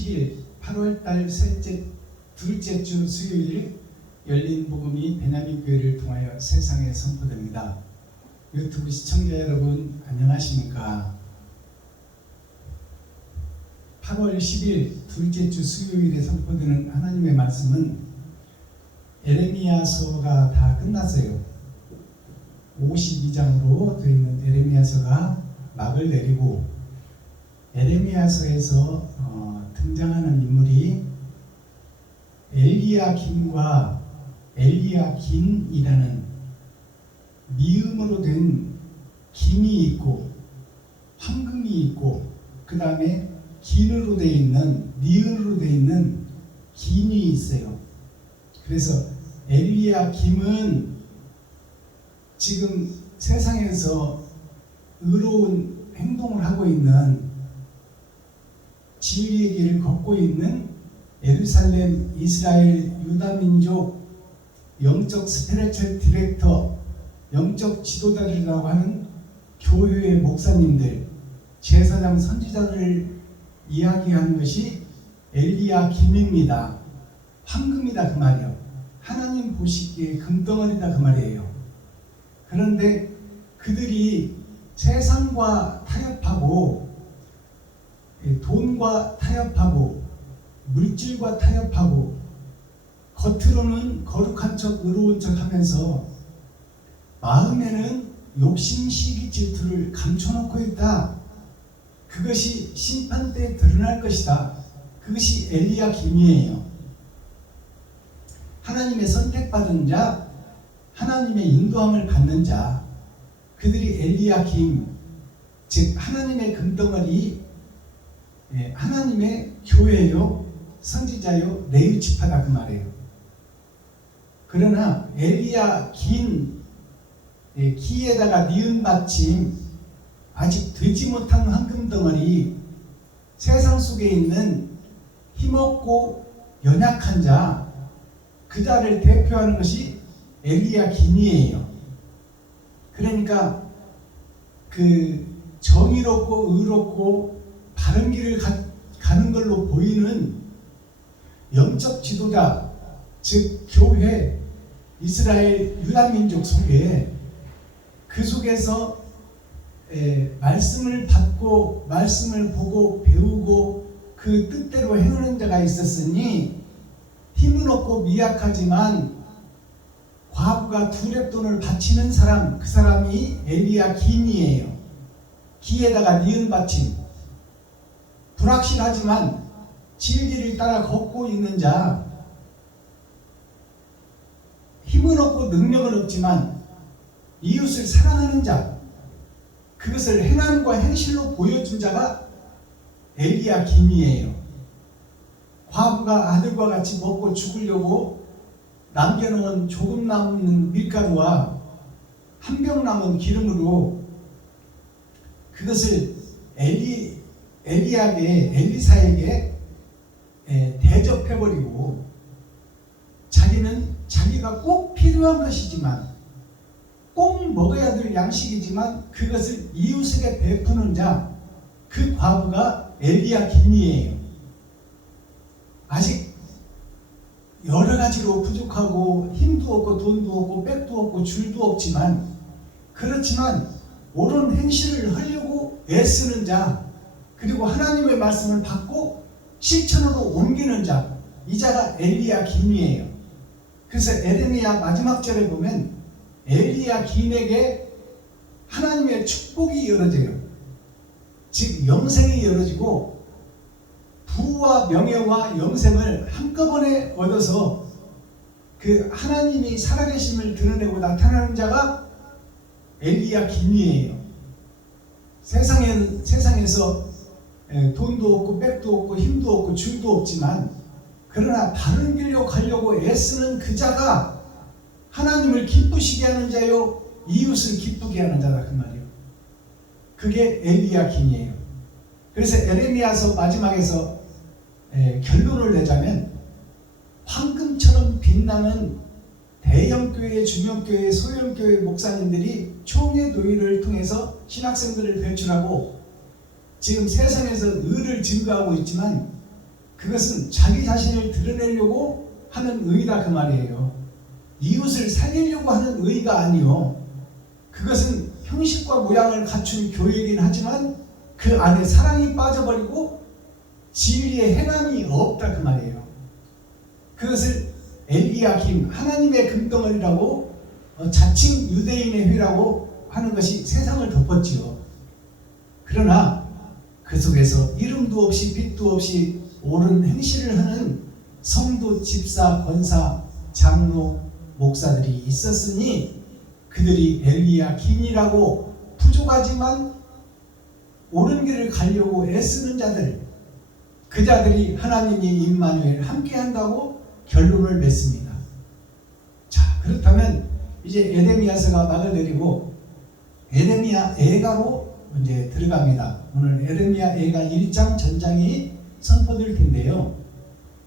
10일 8월달 둘째 주 수요일 열린 복음이 베냐민 교회를 통하여 세상에 선포됩니다. 유튜브 시청자 여러분 안녕하십니까? 8월 10일 둘째 주 수요일에 선포되는 하나님의 말씀은 에레미야서가 다 끝났어요. 52장으로 되어 있는 에레미야서가 막을 내리고 에레미야서에서 등장하는 인물이 엘리야김과 엘리야긴이라는 미음으로 된 김이 있고 황금이 있고 그 다음에 긴으로 되어 있는 니은으로 되어 있는 긴이 있어요. 그래서 엘리야김은 지금 세상에서 의로운 행동을 하고 있는 진리의 길을 걷고 있는 예루살렘, 이스라엘, 유다민족 영적 스피리추얼 디렉터, 영적 지도자들이라고 하는 교회의 목사님들, 제사장, 선지자들을 이야기하는 것이 엘리야김입니다. 황금이다 그 말이에요. 하나님 보시기에 금덩어리다 그 말이에요. 그런데 그들이 세상과 타협하고 돈과 타협하고 물질과 타협하고 겉으로는 거룩한 척 의로운 척 하면서 마음에는 욕심, 시기, 질투를 감춰놓고 있다. 그것이 심판 때 드러날 것이다. 그것이 엘리야김이에요. 하나님의 선택받은 자, 하나님의 인도함을 받는 자, 그들이 엘리야김, 즉 하나님의 금덩어리, 하나님의 교회요, 선지자요, 레위 지파다 그 말이에요. 그러나 엘리야긴, 기에다가 니은 받침, 아직 되지 못한 황금덩어리, 세상 속에 있는 힘없고 연약한 자, 그 자를 대표하는 것이 엘리야긴이에요. 그러니까 그 정의롭고 의롭고 바른 길을 가는 걸로 보이는 영적 지도자, 즉 교회, 이스라엘, 유다민족 속에 그 속에서 말씀을 받고 말씀을 보고 배우고 그 뜻대로 행하는 자가 있었으니 힘은 없고 미약하지만 과부가 두 렙돈을 바치는 사람, 그 사람이 엘리야긴이에요. 기에다가 니은 받침, 불확실하지만 진리를 따라 걷고 있는 자, 힘은 없고 능력은 없지만 이웃을 사랑하는 자, 그것을 행함과 행실로 보여준 자가 엘리야김이에요. 과부가 아들과 같이 먹고 죽으려고 남겨놓은 조금 남은 밀가루와 한 병 남은 기름으로 그것을 엘리사에게 대접해버리고 자기는 자기가 꼭 필요한 것이지만 꼭 먹어야 될 양식이지만 그것을 이웃에게 베푸는 자, 그 과부가 엘리야김이에요. 아직 여러 가지로 부족하고 힘도 없고 돈도 없고 백도 없고 줄도 없지만 그렇지만 옳은 행실을 하려고 애쓰는 자, 그리고 하나님의 말씀을 받고 실천으로 옮기는 자, 이 자가 엘리야김이에요. 그래서 에레미야 마지막 절에 보면 엘리야김에게 하나님의 축복이 열어져요. 즉 영생이 열어지고 부와 명예와 영생을 한꺼번에 얻어서 그 하나님이 살아계심을 드러내고 나타나는 자가 엘리야김이에요. 세상에서 돈도 없고 백도 없고 힘도 없고 줄도 없지만 그러나 바른 길로 가려고 애쓰는 그 자가 하나님을 기쁘시게 하는 자요, 이웃을 기쁘게 하는 자다 그 말이에요. 그게 엘리야김이에요. 그래서 에레미야서 마지막에서 결론을 내자면 황금처럼 빛나는 대형교회, 중형교회, 소형교회 목사님들이 총회 도의를 통해서 신학생들을 배출하고 지금 세상에서 의를 증거하고 있지만 그것은 자기 자신을 드러내려고 하는 의다 그 말이에요. 이웃을 살리려고 하는 의가 아니요. 그것은 형식과 모양을 갖춘 교회이긴 하지만 그 안에 사랑이 빠져버리고 진리의 행함이 없다 그 말이에요. 그것을 엘리야김 하나님의 금덩어리라고 자칭 유대인의 회라고 하는 것이 세상을 덮었지요. 그러나 그 속에서 이름도 없이 빛도 없이 옳은 행실을 하는 성도, 집사, 권사, 장로, 목사들이 있었으니 그들이 엘리야김이라고 부족하지만 옳은 길을 가려고 애쓰는 자들, 그 자들이 하나님이 임마누엘 함께한다고 결론을 맺습니다. 자, 그렇다면 이제 에레미야서가 막을 내리고 에레미야 애가로 이제 들어갑니다. 오늘 에레미야 애가 1장 전장이 선포될 텐데요.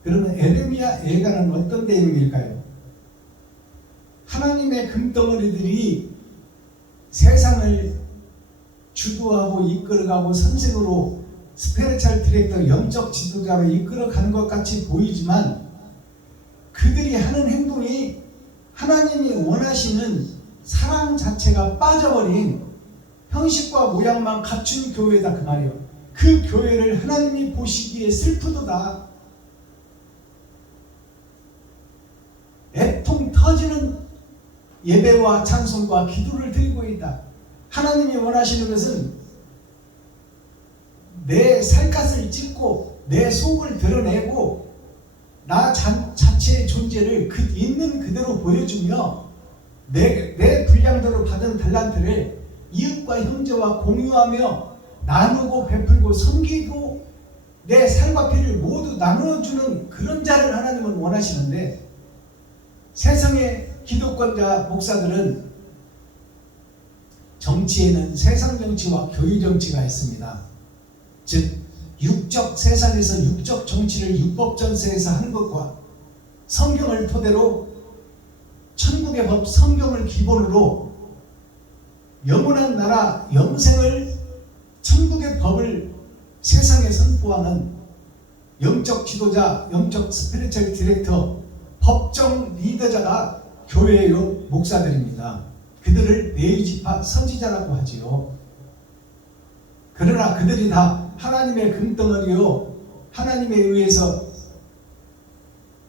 그러면 에레미야 애가는 어떤 내용일까요? 하나님의 금덩어리들이 세상을 주도하고 이끌어가고 선생으로 스피리추얼 디렉터, 영적 지도자로 이끌어가는 것 같이 보이지만 그들이 하는 행동이 하나님이 원하시는 사랑 자체가 빠져버린 형식과 모양만 갖춘 교회다 그 말이에요. 그 교회를 하나님이 보시기에 슬프도다. 애통 터지는 예배와 찬송과 기도를 드리고 있다. 하나님이 원하시는 것은 내 살갗을 찢고 내 속을 드러내고 나 자체의 존재를 있는 그대로 보여주며 내 분량대로 받은 달란트를 이웃과 형제와 공유하며 나누고 베풀고 섬기고 내 살과 피를 모두 나누어주는 그런 자를 하나님은 원하시는데 세상의 기독권자 목사들은 정치에는 세상 정치와 교회 정치가 있습니다. 즉 육적 세상에서 육적 정치를 율법 전세에서 하는 것과 성경을 토대로 천국의 법 성경을 기본으로 영원한 나라 영생을 천국의 법을 세상에 선포하는 영적 지도자, 영적 스피리추얼 디렉터, 법정 리더자가 교회의 목사들입니다. 그들을 내유지파 선지자라고 하지요. 그러나 그들이 다 하나님의 금덩어리요, 하나님에 의해서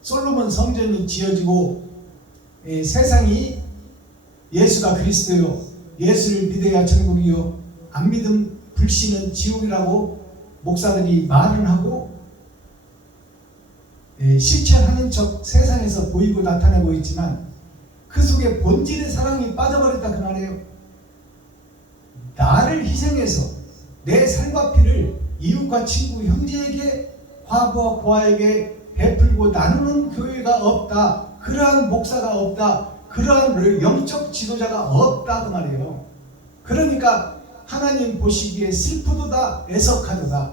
솔로몬 성전이 지어지고 세상이 예수가 그리스도요, 예수를 믿어야 천국이요, 안 믿음 불신은 지옥이라고 목사들이 말은 하고 실천하는 척 세상에서 보이고 나타내고 있지만 그 속에 본질의 사랑이 빠져버렸다 그 말이에요. 나를 희생해서 내 살과 피를 이웃과 친구, 형제에게, 과부와 고아에게 베풀고 나누는 교회가 없다. 그러한 목사가 없다. 그러한 영적 지도자가 없다 그 말이에요. 그러니까 하나님 보시기에 슬프도다, 애석하도다.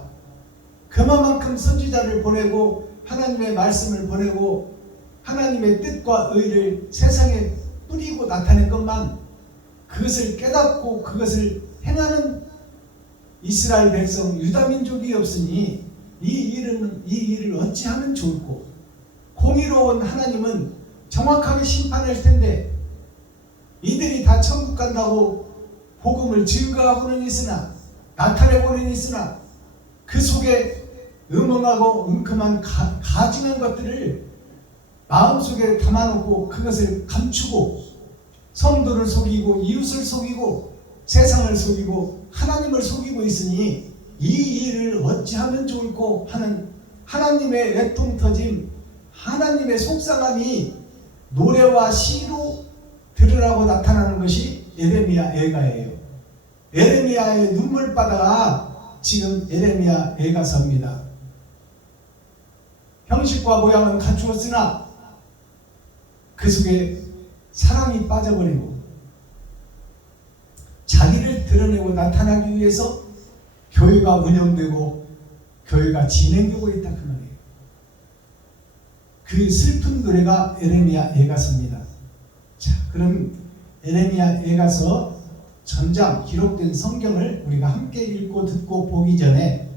그만큼 선지자를 보내고 하나님의 말씀을 보내고 하나님의 뜻과 의를 세상에 뿌리고 나타낸 것만 그것을 깨닫고 그것을 행하는 이스라엘 백성 유다 민족이 없으니 이 일을 어찌하면 좋을꼬. 공의로운 하나님은 정확하게 심판할 텐데 이들이 다 천국 간다고 복음을 증거하고는 있으나 나타내고는 있으나 그 속에 음험하고 웅큼한 가증한 것들을 마음속에 담아놓고 그것을 감추고 성도를 속이고 이웃을 속이고 세상을 속이고 하나님을 속이고 있으니 이 일을 어찌하면 좋을꼬 하는 하나님의 애통 터짐, 하나님의 속상함이 노래와 시로 들으라고 나타나는 것이 에레미야 애가예요. 에레미야의 눈물바다가 지금 에레미야 애가서입니다. 형식과 모양은 갖추었으나 그 속에 사랑이 빠져버리고 자기를 드러내고 나타나기 위해서 교회가 운영되고 교회가 진행되고 있다 그 말이에요. 그 슬픈 노래가 에레미야 애가서입니다. 자, 그럼 에레미야 애가서 전장 기록된 성경을 우리가 함께 읽고 듣고 보기 전에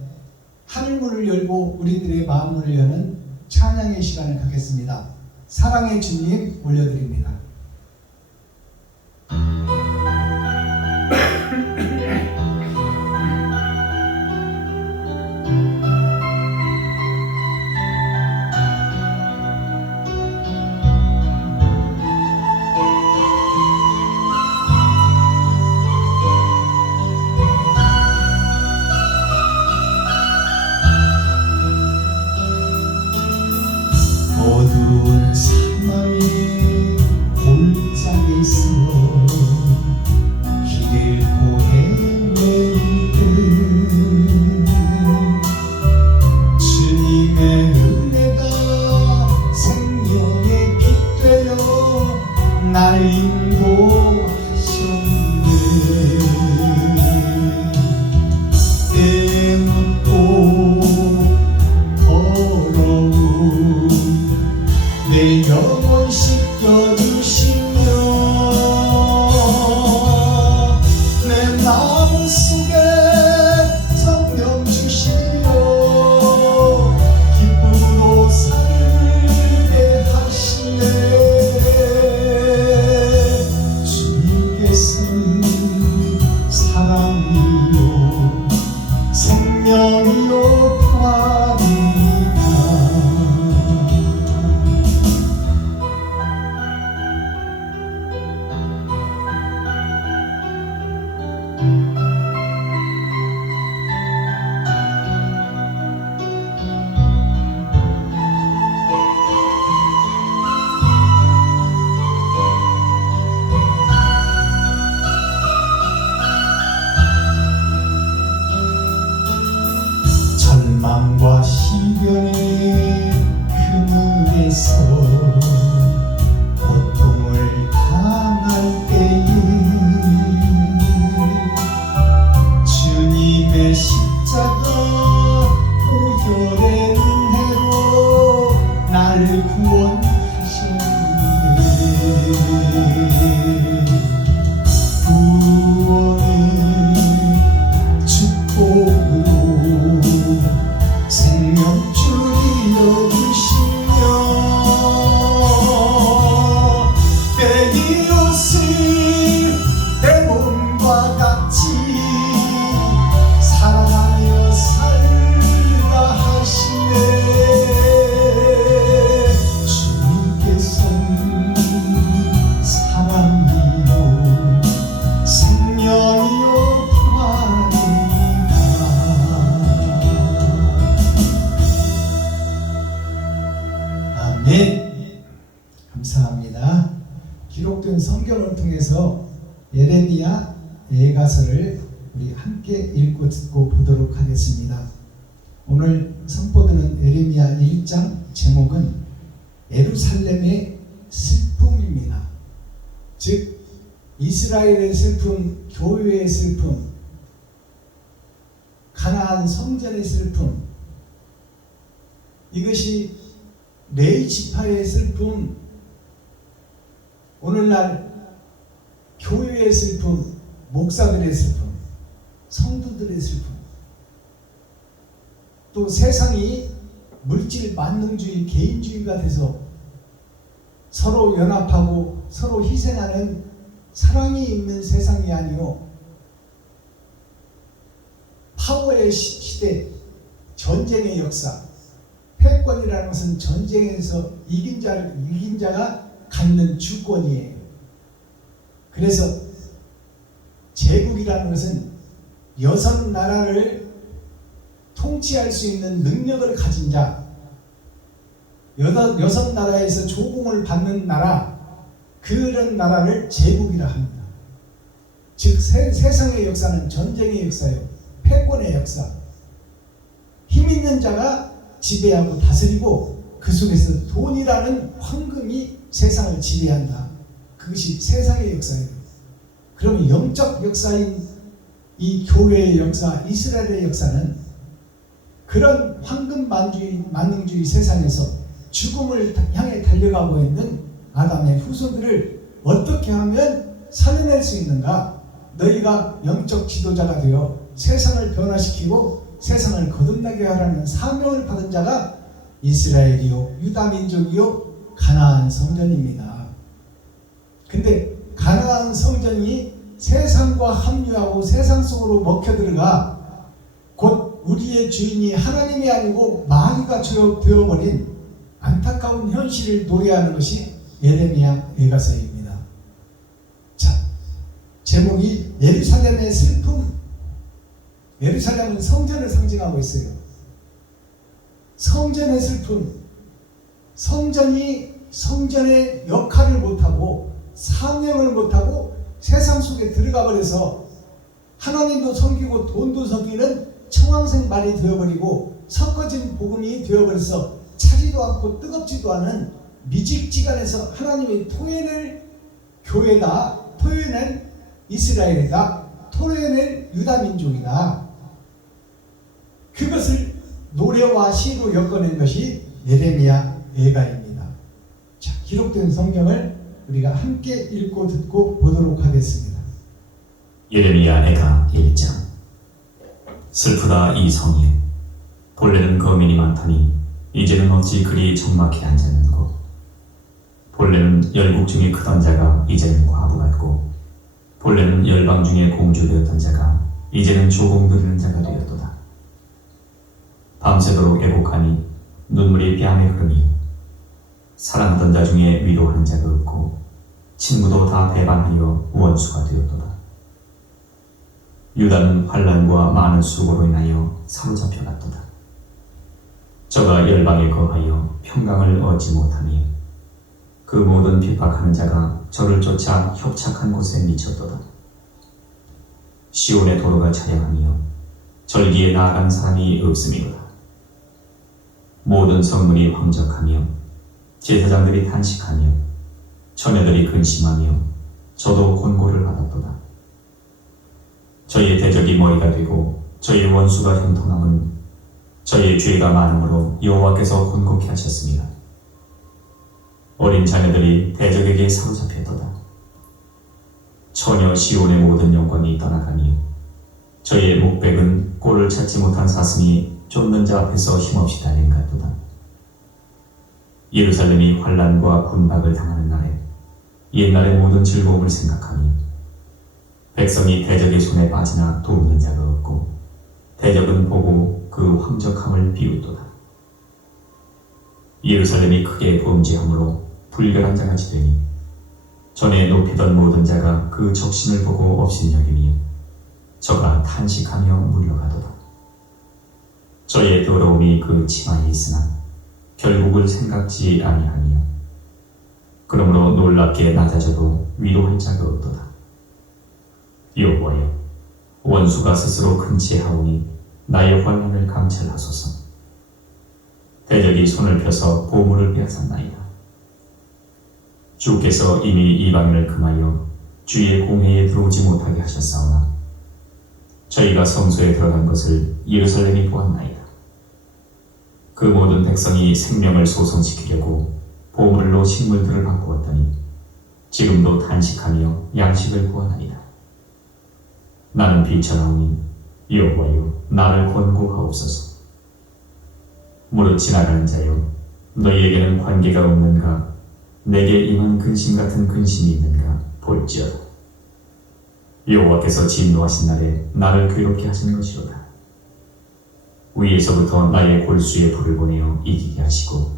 하늘문을 열고 우리들의 마음을 여는 찬양의 시간을 갖겠습니다. 사랑의 주님 올려드립니다. 어두운 사막의 골짜기에서 길 잃고 헤맬 때 주님의 은혜가 생명의 빛 되어 날 인도하셨네. 때에 묻고 더러운 내 영혼 씻겨주시며 내 마음속에 성령 주시며 기쁨으로 살게 하시네. 주님께서는 사랑이요 생명이요 평안이다. 절망과 시련의 그늘에서 고통을 당할 때에 주님의 십자가 보혈의 은혜로 나를 구원하셨네. 구원의 축복으로 생명줄이여 주시며 내 이웃을 내 몸과 같이 사랑하며 살라 하시네. 주님께서는 사랑이요 생명이요 평안이다. 아멘. 감사합니다. 기록된 성경을 통해서 예레미야 예가서를 우리 함께 읽고 듣고 보도록 하겠습니다. 오늘 선포드는 예레미야 1장, 제목은 예루살렘의 슬픔입니다. 즉 이스라엘의 슬픔, 교회의 슬픔, 가나안 성전의 슬픔, 이것이 레위 지파의 슬픔, 오늘날 교회의 슬픔, 목사들의 슬픔, 성도들의 슬픔, 또 세상이 물질 만능주의, 개인주의가 돼서 서로 연합하고 서로 희생하는 사랑이 있는 세상이 아니요 파워의 시대, 전쟁의 역사. 패권이라는 것은 전쟁에서 이긴 자가 갖는 주권이에요. 그래서 제국이라는 것은 여섯 나라를 통치할 수 있는 능력을 가진 자, 여섯 나라에서 조공을 받는 나라, 그런 나라를 제국이라 합니다. 즉 세상의 역사는 전쟁의 역사예요. 패권의 역사. 힘 있는 자가 지배하고 다스리고 그 속에서 돈이라는 황금이 세상을 지배한다. 그것이 세상의 역사예요. 그러면 영적 역사인 이 교회의 역사, 이스라엘의 역사는 그런 황금 만능주의 세상에서 죽음을 향해 달려가고 있는 아담의 후손들을 어떻게 하면 살려낼 수 있는가? 너희가 영적 지도자가 되어 세상을 변화시키고 세상을 거듭나게 하라는 사명을 받은 자가 이스라엘이요 유다 민족이요 가나안 성전입니다. 근데 가나안 성전이 세상과 합류하고 세상 속으로 먹혀들어가 곧 우리의 주인이 하나님이 아니고 마귀가 되어버린 안타까운 현실을 노래하는 것이 예레미야 예가서입니다. 자, 제목이 예루살렘의 슬픔. 예루살렘은 성전을 상징하고 있어요. 성전의 슬픔. 성전이 성전의 역할을 못하고 사명을 못하고 세상 속에 들어가 버려서 하나님도 섬기고 돈도 섬기는 청황색 말이 되어버리고 섞어진 복음이 되어버려서 차지도 않고 뜨겁지도 않은 미직지간에서 하나님이 토해낼 교회다, 토해낼 이스라엘이다, 토해낼 유다 민족이다. 그것을 노래와 시로 엮어낸 것이 예레미야 예가입니다. 자, 기록된 성경을 우리가 함께 읽고 듣고 보도록 하겠습니다. 예레미야 예가 1장. 슬프다 이 성이여, 본래는 거민이 많더니 이제는 어찌 그리 적막히 앉았는고. 본래는 열국 중에 크던 자가 이제는 과부 같고, 본래는 열방 중에 공주 되었던 자가 이제는 조공 들이는 자가 되었도다. 밤새도록 애곡하니 눈물이 뺨에 흐르며, 사랑하던 자 중에 위로하는 자가 없고 친구도 다 배반하여 원수가 되었도다. 유다는 환난과 많은 수고로 인하여 사로잡혀갔도다. 저가 열방에 거하여 평강을 얻지 못하며 그 모든 핍박하는 자가 저를 쫓아 협착한 곳에 미쳤도다. 시온의 도로가 차량하며 절기에 나아간 사람이 없음이로다. 모든 성문이 황적하며 제사장들이 탄식하며 처녀들이 근심하며 저도 곤고를 받았도다. 저희의 대적이 머리가 되고 저희의 원수가 형통함은 저희의 죄가 많음으로 여호와께서 곤고케 하셨습니다. 어린 자녀들이 대적에게 사로잡혔도다. 처녀 시온의 모든 영광이 떠나가며 저희의 목백은 꼴을 찾지 못한 사슴이 쫓는 자 앞에서 힘없이 달려갔도다. 예루살렘이 환난과 군박을 당하는 날에 옛날의 모든 즐거움을 생각하며 백성이 대적의 손에 빠지나 돕는 자가 없고 대적은 보고 그 황적함을 비웃도다. 예루살렘이 크게 범죄함으로 불결한 자같이 되니 전에 높이던 모든 자가 그 적신을 보고 업신여기며 저가 탄식하며 물러가도다. 저의 더러움이 그 치마에 있으나 결국을 생각지 아니하며 그러므로 놀랍게 낮아져도 위로할 자가 없도다. 여호와여, 원수가 스스로 근치하오니 나의 환난을 감찰하소서. 대적이 손을 펴서 보물을 빼앗았나이다. 주께서 이미 이방인을 금하여 주의 공회에 들어오지 못하게 하셨사오나 저희가 성소에 들어간 것을 예루살렘이 보았나이다. 그 모든 백성이 생명을 소성시키려고 보물로 식물들을 바꾸었더니 지금도 탄식하며 양식을 구하나이다. 나는 비천하오니 여호와여, 나를 권고하옵소서. 무릇 지나가는 자여, 너희에게는 관계가 없는가? 내게 임한 근심 같은 근심이 있는가? 볼지어다. 여호와께서 진노하신 날에 나를 괴롭게 하신 것이로다. 위에서부터 나의 골수에 불을 보내어 이기게 하시고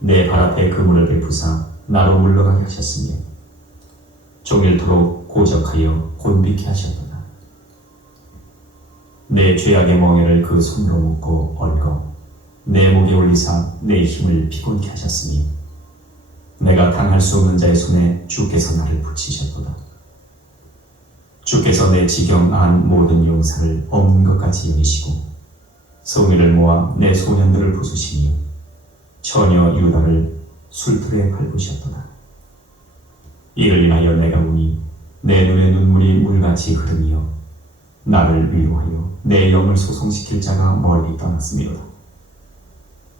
내 발 앞에 그물을 베푸사 나로 물러가게 하셨으며 종일토록 고적하여 곤비케 하셨도다. 내 죄악의 멍에를 그 손으로 묶고 얽어 내 목에 올리사 내 힘을 피곤케 하셨으니 내가 당할 수 없는 자의 손에 주께서 나를 붙이셨도다. 주께서 내 지경 안 모든 용사를 없는 것 같이 여기시고 성의를 모아 내 소년들을 부수시며 처녀 유다를 술틀에 밟으셨도다. 이를 인하여 내가 우니 내 눈에 눈물이 물같이 흐르며 나를 위로하여 내 영을 소송시킬 자가 멀리 떠났음이로다.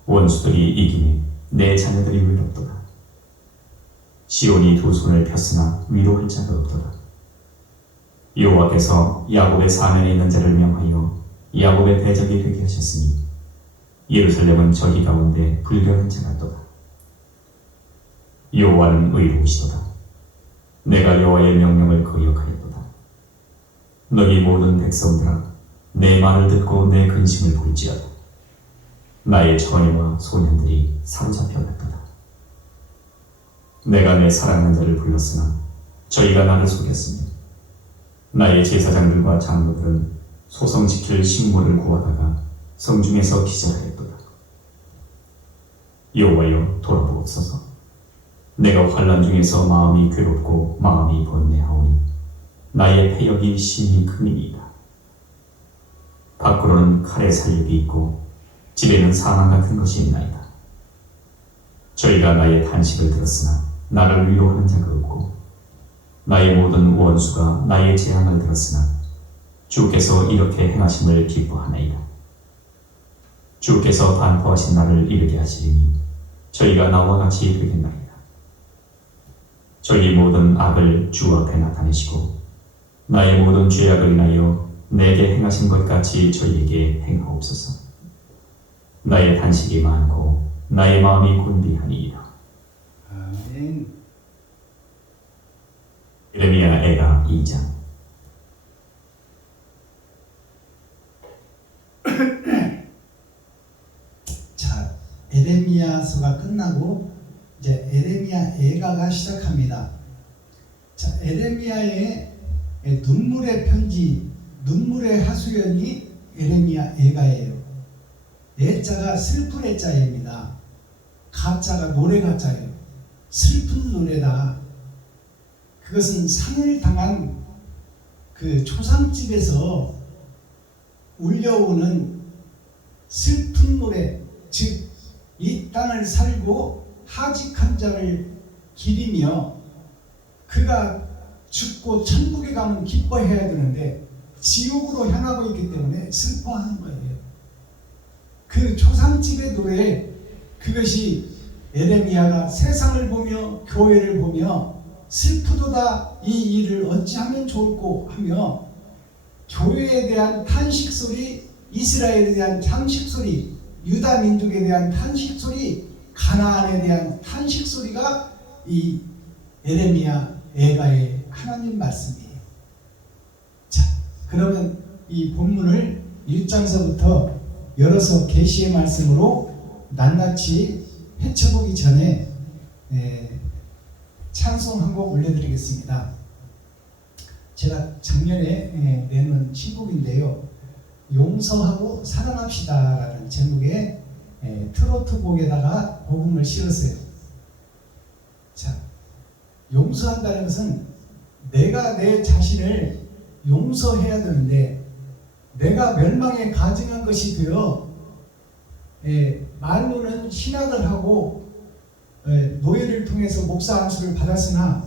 원수들이 이기니 내 자녀들이 외롭도다. 시온이 두 손을 폈으나 위로할 자가 없도다. 여호와께서 야곱의 사면에 있는 자를 명하여 야곱의 대적이 되게 하셨으니 예루살렘은 저희 가운데 불결한 자가 또다. 여호와는 의로우시도다. 내가 여호와의 명령을 거역하였도다. 너희 모든 백성들아, 내 말을 듣고 내 근심을 볼지어다. 나의 처녀와 소년들이 사로잡혀 갔도다. 내가 내 사랑하는 자를 불렀으나 저희가 나를 속였으며 나의 제사장들과 장로들은 소성 지킬 식물을 구하다가 성중에서 기절하였도다. 여호와여, 돌아보옵소서. 내가 환난 중에서 마음이 괴롭고 마음이 번뇌하오니 나의 패역이 심히 큼이니이다. 밖으로는 칼의 살육이 있고 집에는 사망 같은 것이 있나이다. 저희가 나의 탄식을 들었으나 나를 위로하는 자가 없고 나의 모든 원수가 나의 재앙을 들었으나 주께서 이렇게 행하심을 기뻐하나이다. 주께서 반포하신 나를 이르게 하시리니 저희가 나와 같이 되겠나이다. 저희 모든 악을 주 앞에 나타내시고 나의 모든 죄악을 인하여 내게 행하신 것 같이 저희에게 행하옵소서. 나의 탄식이 많고 나의 마음이 곤비하니이다. 아멘. 예레미야 애가 2장. 자, 에레미야서가 끝나고 이제 에레미야 애가가 시작합니다. 자, 에레미야의 눈물의 편지, 눈물의 하수연이 에레미야 애가예요. 애자가 슬픈 애자입니다. 가자가 노래 가자예요. 슬픈 노래다. 그것은 상을 당한 그 초상집에서 울려오는 슬픈 노래, 즉 이 땅을 살고 하직한 자를 기리며 그가 죽고 천국에 가면 기뻐해야 되는데 지옥으로 향하고 있기 때문에 슬퍼하는 거예요. 그 초상집의 노래, 그것이 에레미야가 세상을 보며 교회를 보며 슬프도다 이 일을 어찌하면 좋을꼬 하며 교회에 대한 탄식소리, 이스라엘에 대한 탄식소리, 유다 민족에 대한 탄식소리, 가나안에 대한 탄식소리가 이 에레미야 애가의 하나님 말씀이에요. 자, 그러면 이 본문을 1장서부터 열어서 계시의 말씀으로 낱낱이 펼쳐보기 전에 찬송 한 곡 올려드리겠습니다. 제가 작년에 내놓은 신곡인데요. 용서하고 사랑합시다 라는 제목의 트로트 곡에다가 복음을 실었어요. 자, 용서한다는 것은 내가 내 자신을 용서해야 되는데 내가 멸망에 가증한 것이 되어 말로는 신학을 하고 노예를 통해서 목사 안수를 받았으나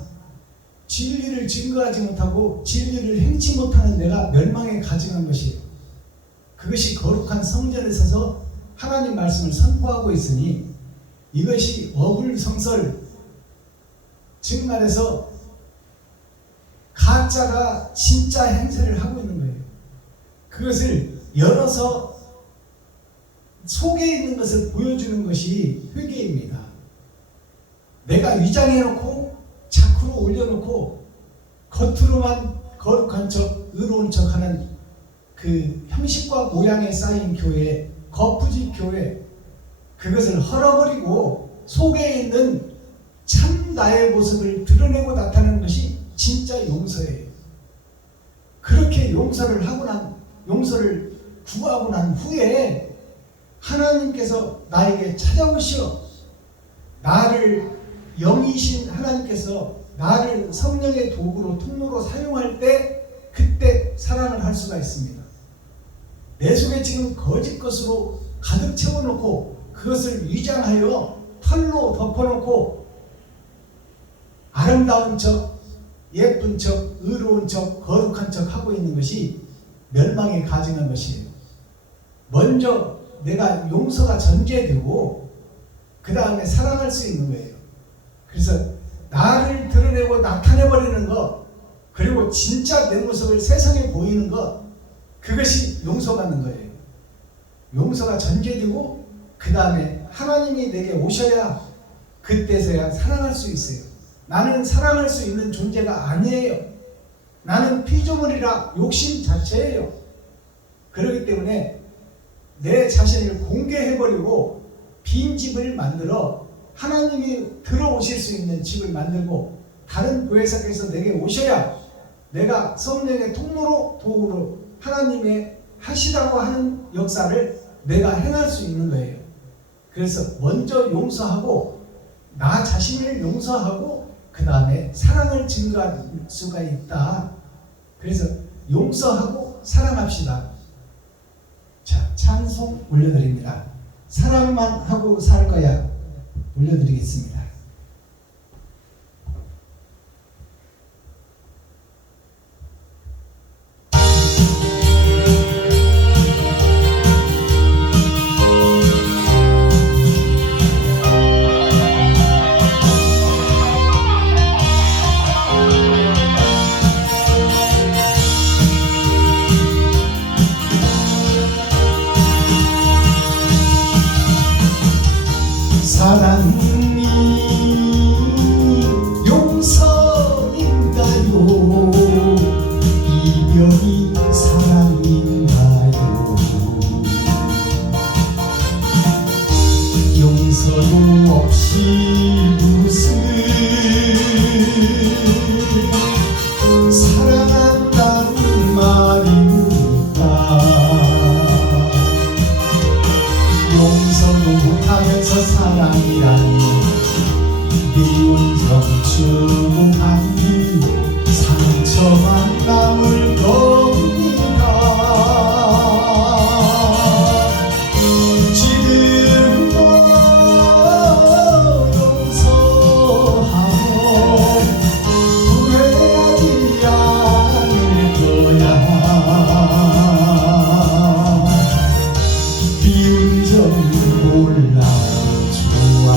진리를 증거하지 못하고 진리를 행치 못하는 내가 멸망에 가증한 것이에요. 그것이 거룩한 성전에 서서 하나님 말씀을 선포하고 있으니 이것이 어불성설, 즉 말해서 가짜가 진짜 행세를 하고 있는 거예요. 그것을 열어서 속에 있는 것을 보여주는 것이 회개입니다. 내가 위장해놓고 자크로 올려놓고 겉으로만 거룩한 척, 의로운 척하는 그 형식과 모양에 쌓인 교회, 거푸집 교회, 그것을 헐어버리고 속에 있는 참 나의 모습을 드러내고 나타내는 것이 진짜 용서예요. 그렇게 용서를 구하고 난 후에 하나님께서 나에게 찾아오시어 나를 영이신 하나님께서 나를 성령의 도구로 통로로 사용할 때 그때 사랑을 할 수가 있습니다. 내 속에 지금 거짓 것으로 가득 채워놓고 그것을 위장하여 털로 덮어놓고 아름다운 척, 예쁜 척, 의로운 척, 거룩한 척 하고 있는 것이 멸망에 가증한 것이에요. 먼저 내가 용서가 전제되고 그 다음에 사랑할 수 있는 거예요. 그래서 나를 드러내고 나타내버리는 것, 그리고 진짜 내 모습을 세상에 보이는 것, 그것이 용서받는 거예요. 용서가 전제되고 그 다음에 하나님이 내게 오셔야 그때서야 사랑할 수 있어요. 나는 사랑할 수 있는 존재가 아니에요. 나는 피조물이라 욕심 자체예요. 그렇기 때문에 내 자신을 공개해버리고 빈집을 만들어 하나님이 들어오실 수 있는 집을 만들고 다른 교회사께서 내게 오셔야 내가 성령의 통로로 도구로 하나님의 하시라고 하는 역사를 내가 행할 수 있는 거예요. 그래서 먼저 용서하고 나 자신을 용서하고 그 다음에 사랑을 증거할 수가 있다. 그래서 용서하고 사랑합시다. 자, 찬송 올려드립니다. 사랑만 하고 살 거야 올려드리겠습니다. 사랑이 용서인가요? 이별이 사랑인가요? 용서도 없이 무슨 사랑한다는 말입니까? 용서도 못하면서 사랑이라니 미운 정충한 상처만 남을 겁니다. 지금도 용서하고 후회하지 않을 거야. 미운 점 몰라 좋아.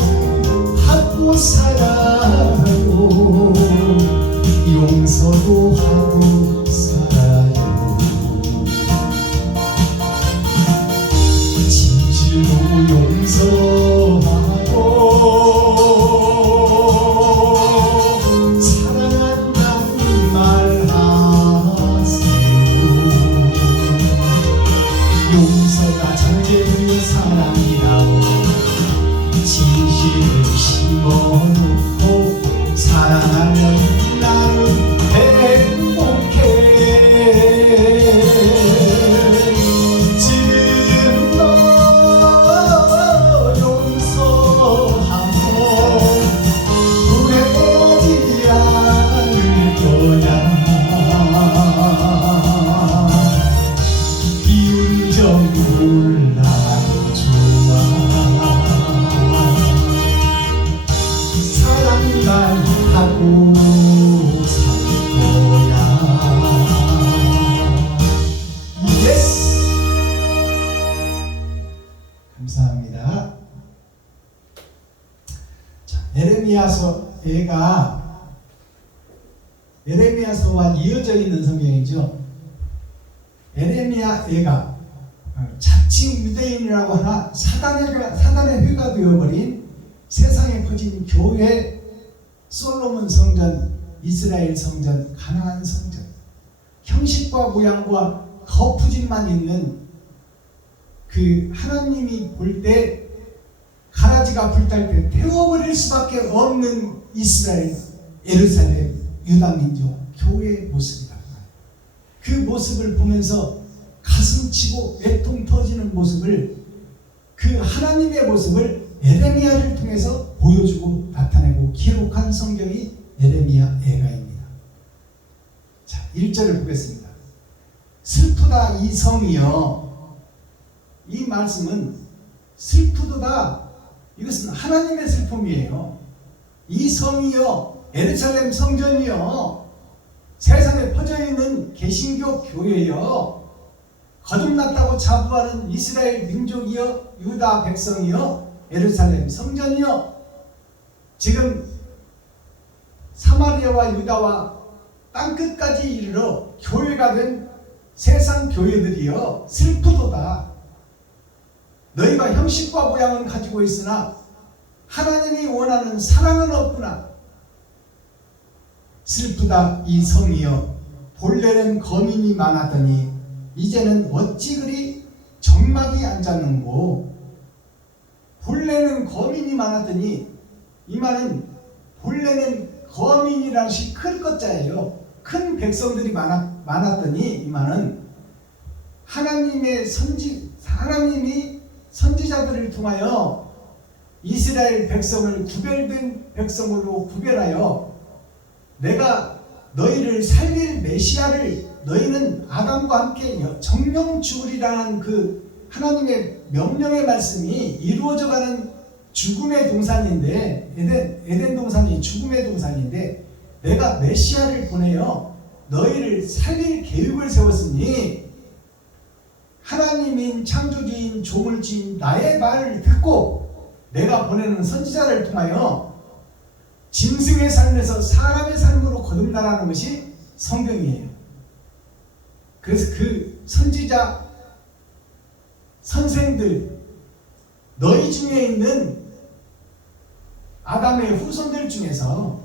사랑하고 살아요. 용서도 하고 살아요. 진실로 용서하고 사랑한다는 말 하세요. 용서가 전제되는 사랑이라고 진실을 심어놓고 사랑하면 나는 행복해. 지금 너 용서하고 후회하지 않을 거야. 미운 점 몰라도 좋아. 사랑만 하고 살 거야. 예스! 감사합니다. 자, 에레미야서와 이어져 있는 성경이죠. 에레미야가 자칭 유대인이라고 하나 사단의 회가 되어버린 세상에 퍼진 교회, 솔로몬 성전, 이스라엘 성전, 가나안 성전, 형식과 모양과 거푸짐만 있는 그 하나님이 볼 때 가라지가 불탈 때 태워버릴 수밖에 없는 이스라엘, 예루살렘, 유다민족, 교회의 모습이다. 그 모습을 보면서 가슴치고 애통 터지는 모습을, 그 하나님의 모습을 에레미야를 통해서 보여주고 나타내고 기록한 성경이 에레미야 애가입니다. 자, 1절을 보겠습니다. 슬프다 이 성이여, 이 말씀은 슬프도다. 이것은 하나님의 슬픔이에요. 이 성이요, 예루살렘 성전이요, 세상에 퍼져있는 개신교 교회요, 거듭났다고 자부하는 이스라엘 민족이요, 유다 백성이요, 예루살렘 성전이요, 지금 사마리아와 유다와 땅끝까지 이르러 교회가 된 세상 교회들이여 슬프도다. 너희가 형식과 모양은 가지고 있으나 하나님이 원하는 사랑은 없구나. 슬프다 이 성이여, 본래는 거민이 많았더니 이제는 어찌 그리 적막이 앉았는고. 본래는 거민이 많았더니, 이 말은 본래는 거민이라는 것이 큰 것자예요. 큰 백성들이 많았더니, 이 말은 하나님이 선지자들을 통하여 이스라엘 백성을 구별된 백성으로 구별하여 내가 너희를 살릴 메시아를, 너희는 아담과 함께 정령 죽으리라는 그 하나님의 명령의 말씀이 이루어져가는 죽음의 동산인데, 에덴 동산이 죽음의 동산인데, 내가 메시아를 보내어 너희를 살릴 계획을 세웠으니 하나님인 창조주인 종을 지은 나의 말을 듣고 내가 보내는 선지자를 통하여 짐승의 삶에서 사람의 삶으로 거듭나라는 것이 성경이에요. 그래서 그 선지자 선생들, 너희 중에 있는 아담의 후손들 중에서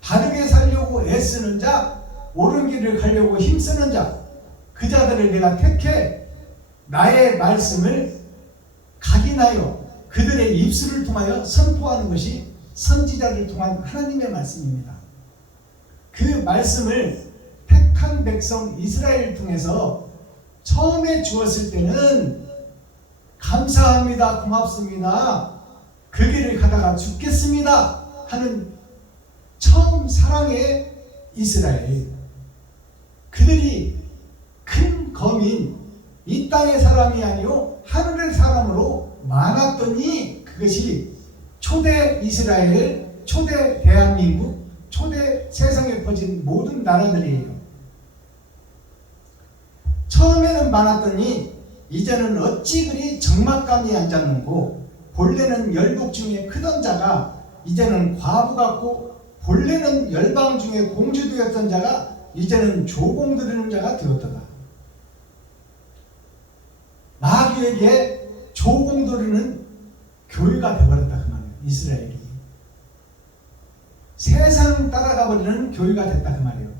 바르게 살려고 애쓰는 자, 옳은 길을 가려고 힘쓰는 자, 그 자들을 내가 택해 나의 말씀을 각인하여 그들의 입술을 통하여 선포하는 것이 선지자를 통한 하나님의 말씀입니다. 그 말씀을 택한 백성 이스라엘을 통해서 처음에 주었을 때는 감사합니다, 고맙습니다, 그 길을 가다가 죽겠습니다 하는 처음 사랑의 이스라엘, 그들이 큰 거민, 이 땅의 사람이 아니요 하늘의 사람으로 많았더니 그것이 초대 이스라엘, 초대 대한민국, 초대 세상에 퍼진 모든 나라들이에요. 처음에는 많았더니 이제는 어찌 그리 적막감이 앉았는고. 본래는 열국 중에 크던 자가 이제는 과부 같고, 본래는 열방 중에 공주되었던 자가 이제는 조공들이는 자가 되었도다. 마귀에게 조공들이는 교회가 되어버렸다 그 말이에요. 이스라엘이 세상 따라가버리는 교회가 됐다 그 말이에요.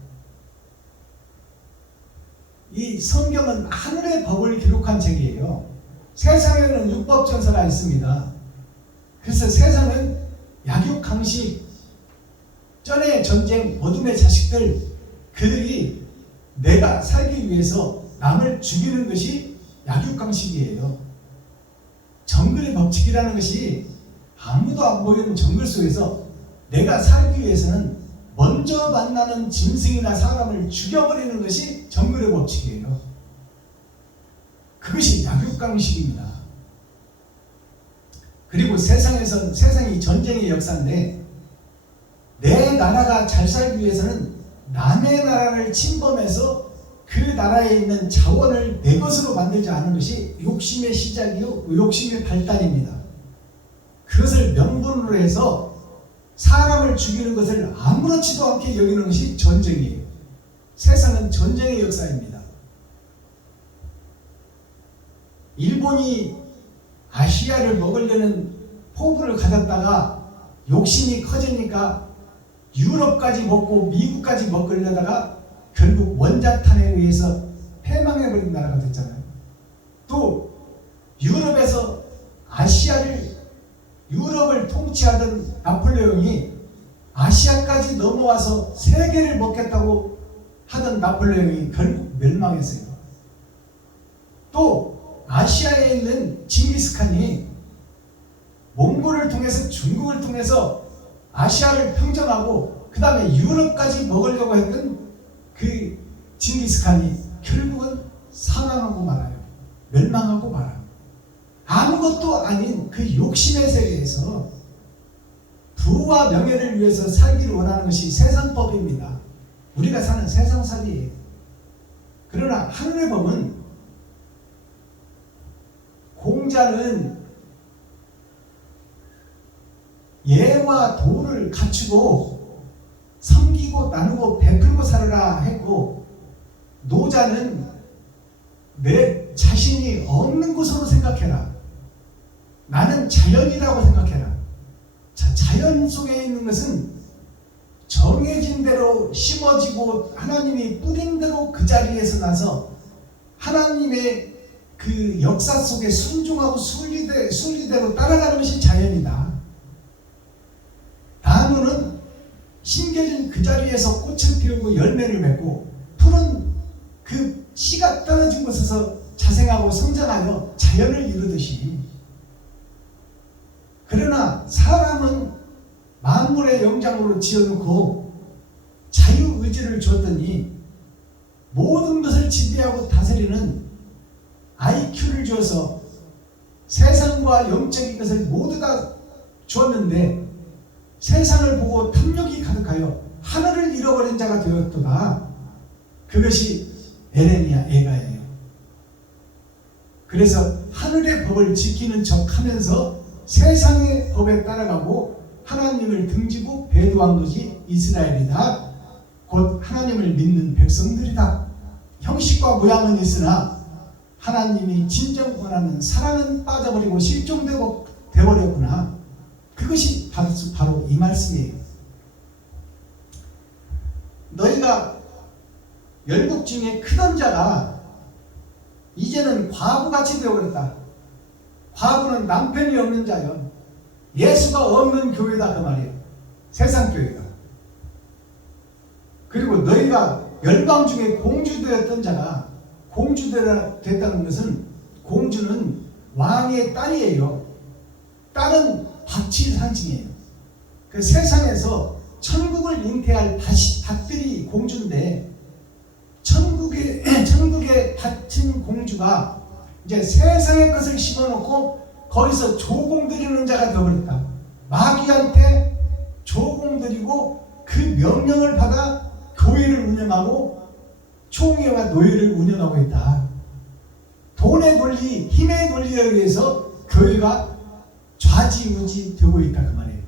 이 성경은 하늘의 법을 기록한 책이에요. 세상에는 율법전서가 있습니다. 그래서 세상은 약육 강식, 전의 전쟁, 어둠의 자식들, 그들이 내가 살기 위해서 남을 죽이는 것이 약육 강식이에요. 정글의 법칙이라는 것이 아무도 안 보이는 정글 속에서 내가 살기 위해서는 먼저 만나는 짐승이나 사람을 죽여버리는 것이 정글의 법칙이에요. 그것이 약육강식입니다. 그리고 세상이 전쟁의 역사인데, 내 나라가 잘 살기 위해서는 남의 나라를 침범해서 그 나라에 있는 자원을 내 것으로 만들지 않은 것이 욕심의 시작이요 욕심의 발단입니다. 그것을 명분으로 해서 사람을 죽이는 것을 아무렇지도 않게 여기는 것이 전쟁이에요. 세상은 전쟁의 역사입니다. 일본이 아시아를 먹으려는 포부를 가졌다가 욕심이 커지니까 유럽까지 먹고 미국까지 먹으려다가 결국 원자탄에 의해서 패망해버린 나라가 됐잖아요. 또 유럽에서 유럽을 통치하던 나폴레옹이 아시아까지 넘어와서 세계를 먹겠다고 하던 나폴레옹이 결국 멸망했어요. 또 아시아에 있는 징기스칸이 몽골을 통해서 중국을 통해서 아시아를 평정하고 그 다음에 유럽까지 먹으려고 했던 그 징기스칸이 결국은 사망하고 말아요. 멸망하고 말아요. 아무것도 아닌 그 욕심의 세계에서 부와 명예를 위해서 살기를 원하는 것이 세상법입니다. 우리가 사는 세상살이에요. 그러나 하늘의 법은 공자는 예와 도를 갖추고 섬기고 나누고 베풀고 살아라 했고, 노자는 내 자신이 없는 곳으로 생각해라. 나는 자연이라고 생각해라. 자, 자연 속에 있는 것은 정해진 대로 심어지고 하나님이 뿌린 대로 그 자리에서 나서 하나님의 그 역사 속에 순종하고 순리대로 따라가는 것이 자연이다. 나무는 심겨진 그 자리에서 꽃을 피우고 열매를 맺고, 풀은 그 씨가 떨어진 곳에서 자생하고 성장하여 자연을 이루듯이, 그러나 사람은 만물의 영장으로 지어놓고 자유의지를 줬더니 모든 것을 지배하고 다스리는 IQ를 줘서 세상과 영적인 것을 모두 다 주었는데, 세상을 보고 탐욕이 가득하여 하늘을 잃어버린 자가 되었도다. 그것이 에레미야 애가예요. 그래서 하늘의 법을 지키는 척 하면서 세상의 법에 따라가고 하나님을 등지고 배도한 것이 이스라엘이다. 곧 하나님을 믿는 백성들이다. 형식과 모양은 있으나 하나님이 진정 원하는 사랑은 빠져버리고 실종되고 되어버렸구나. 그것이 바로 이 말씀이에요. 너희가 열국 중에 크던 자가 이제는 과부같이 되어버렸다. 과부는 남편이 없는 자요. 예수가 없는 교회다 그 말이에요. 세상 교회가. 그리고 너희가 열방 중에 공주되었던 자가 공주됐다는 것은, 공주는 왕의 딸이에요. 딸은 밭이 상징이에요. 그 세상에서 천국을 잉태할 밭들이 공주인데, 천국에 밭인 공주가 이제 세상의 것을 심어놓고 거기서 조공드리는 자가 되어버렸다. 마귀한테 조공드리고 그 명령을 받아 교회를 운영하고 총회와 노예를 운영하고 있다. 돈의 논리, 힘의 논리에 의해서 교회가 좌지우지 되고 있다 그 말이에요.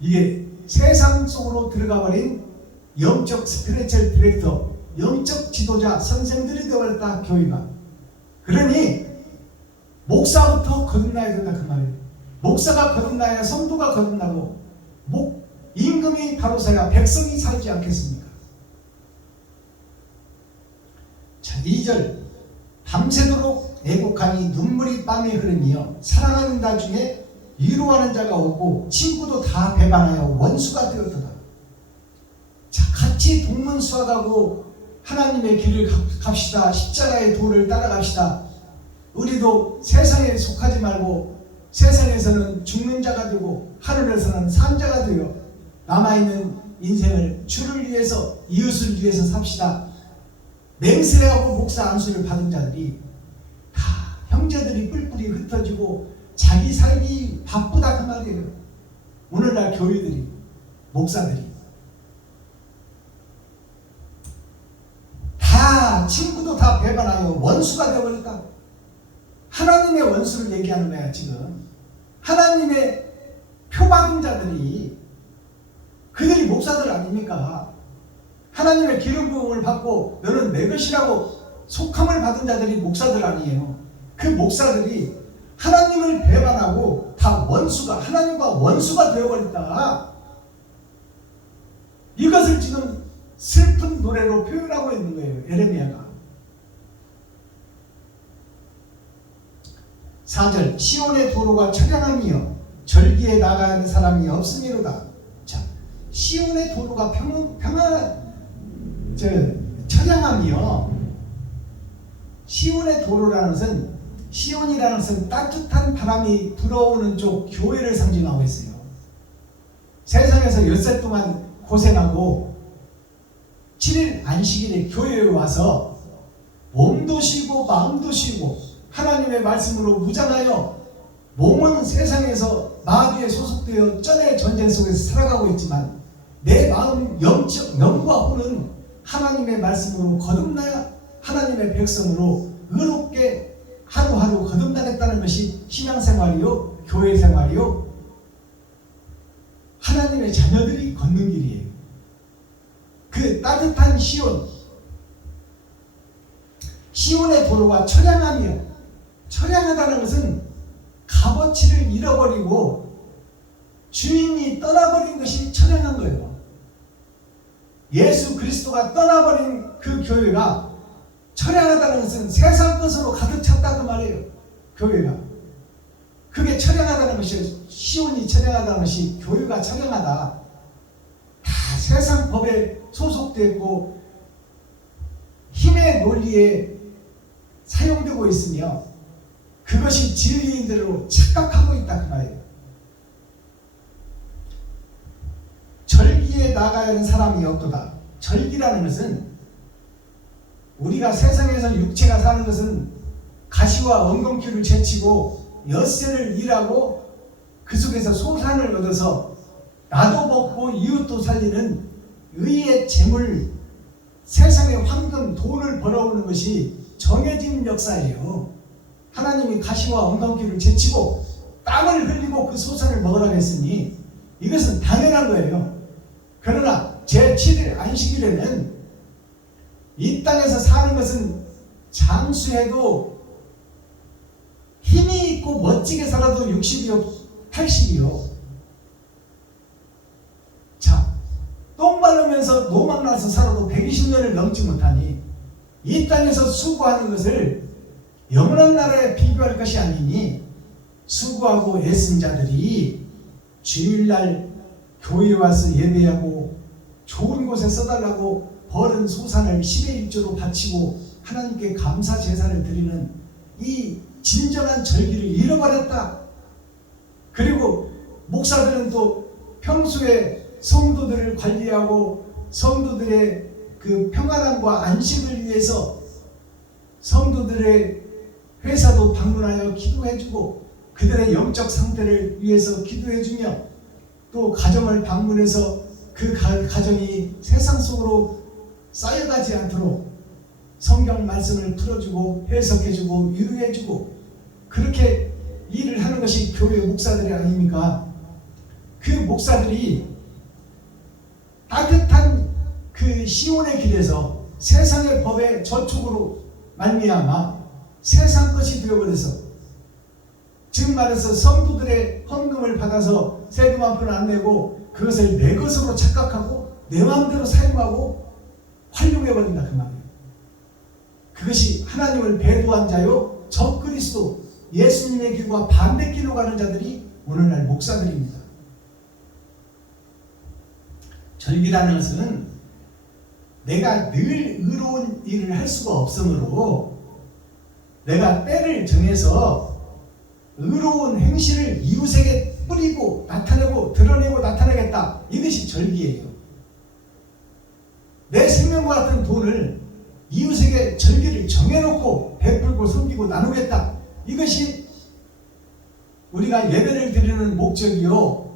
이게 세상 속으로 들어가 버린 영적 스피리추얼 디렉터, 영적 지도자, 선생들이 되어버렸다 교회가. 그러니 목사부터 거듭나야 된다 그 말이에요. 목사가 거듭나야 성도가 거듭나고, 임금이 바로 서야 백성이 살지 않겠습니까? 자, 2절. 밤새도록 애곡하니 눈물이 땀에 흐르며 사랑하는 자 중에 위로하는 자가 오고 친구도 다 배반하여 원수가 되었도다. 자, 같이 동문수학하고 하나님의 길을 갑시다. 십자가의 도를 따라갑시다. 우리도 세상에 속하지 말고 세상에서는 죽는 자가 되고 하늘에서는 산 자가 되어 남아있는 인생을 주를 위해서, 이웃을 위해서 삽시다. 맹세하고 목사 안수를 받은 자들이 다 형제들이 뿔뿔이 흩어지고 자기 살기 바쁘다 그 말이에요. 오늘날 교회들이, 목사들이 다 친구도 다 배반하여 원수가 되어버렸다. 하나님의 원수를 얘기하는 거야 지금. 하나님의 표방자들이, 그들이 목사들 아닙니까? 하나님의 기름 부음을 받고 너는 내 것이라고 속함을 받은 자들이 목사들 아니에요. 그 목사들이 하나님을 배반하고 다 원수가, 하나님과 원수가 되어버렸다. 이것을 지금 슬픈 노래로 표현하고 있는 거예요, 에레미야가. 4절. 시온의 도로가 처량함이여 절기에 나가는 사람이 없으니로다. 자, 시온의 도로가 처량함이여. 시온의 도로라는 것은, 시온이라는 것은 따뜻한 바람이 불어오는 쪽 교회를 상징하고 있어요. 세상에서 엿새 동안 고생하고 7일 안식일에 교회에 와서 몸도 쉬고 마음도 쉬고 하나님의 말씀으로 무장하여 몸은 세상에서 마귀에 소속되어 쩐의 전쟁 속에서 살아가고 있지만 내 마음 영과 혼은 하나님의 말씀으로 거듭나야 하나님의 백성으로 의롭게 하루하루 거듭나겠다는 것이 신앙생활이요, 교회생활이요, 하나님의 자녀들이 걷는 길이에요. 그 따뜻한 시온의 도로가 처량하다는 것은 값어치를 잃어버리고 주인이 떠나버린 것이 처량한 거예요. 예수 그리스도가 떠나버린 그 교회가 처량하다는 것은 세상 것으로 가득 찼다 그 말이에요. 교회가. 그게 처량하다는 것이, 시온이 처량하다는 것이 교회가 처량하다. 다 세상 법에 소속되어 있고 힘의 논리에 사용되고 있으며 그것이 진리인 대로 착각하고 있다 그 말이에요. 절기에 나가야 하는 사람이 없도다. 절기라는 것은 우리가 세상에서 육체가 사는 것은 가시와 엉겅퀴를 제치고 엿새를 일하고 그 속에서 소산을 얻어서 나도 먹고 이웃도 살리는 의의 재물, 세상의 황금, 돈을 벌어오는 것이 정해진 역사예요. 하나님이 가시와 엉겅퀴를 제치고 땀을 흘리고 그 소산을 먹으라고 했으니 이것은 당연한 거예요. 그러나 제7일 안식일에는 이 땅에서 사는 것은 장수해도 힘이 있고 멋지게 살아도 60이요 80이요. 자, 똥 바르면서 노망 나서 살아도 120년을 넘지 못하니 이 땅에서 수고하는 것을 영원한 나라에 비교할 것이 아니니 수고하고 애쓴 자들이 주일날 교회에 와서 예배하고 좋은 곳에 써달라고 벌은 소산을 10의 1조로 바치고 하나님께 감사 제사를 드리는 이 진정한 절기를 잃어버렸다. 그리고 목사들은 또 평소에 성도들을 관리하고 성도들의 그 평안함과 안식을 위해서 성도들의 회사도 방문하여 기도해주고 그들의 영적 상태를 위해서 기도해주며 또 가정을 방문해서 그 가정이 세상 속으로 쌓여가지 않도록 성경 말씀을 풀어주고 해석해주고 위로해주고 그렇게 일을 하는 것이 교회 목사들이 아닙니까? 그 목사들이 따뜻한 그 시온의 길에서 세상의 법의 저촉으로 말미암아 세상 것이 되어버려서, 즉 말해서 성도들의 헌금을 받아서 세금 한 푼 안 내고 그것을 내 것으로 착각하고 내 마음대로 사용하고 활용해버린다 그 말이에요. 그것이 하나님을 배도한 자요 적그리스도 예수님의 길과 반대 길로 가는 자들이 오늘날 목사들입니다. 절기라는 것은 내가 늘 의로운 일을 할 수가 없으므로 내가 때를 정해서 의로운 행실을 이웃에게 뿌리고 나타내고 드러내고 나타내겠다. 이것이 절기예요. 내 생명과 같은 돈을 이웃에게 절기를 정해놓고 베풀고 섬기고 나누겠다. 이것이 우리가 예배를 드리는 목적이요,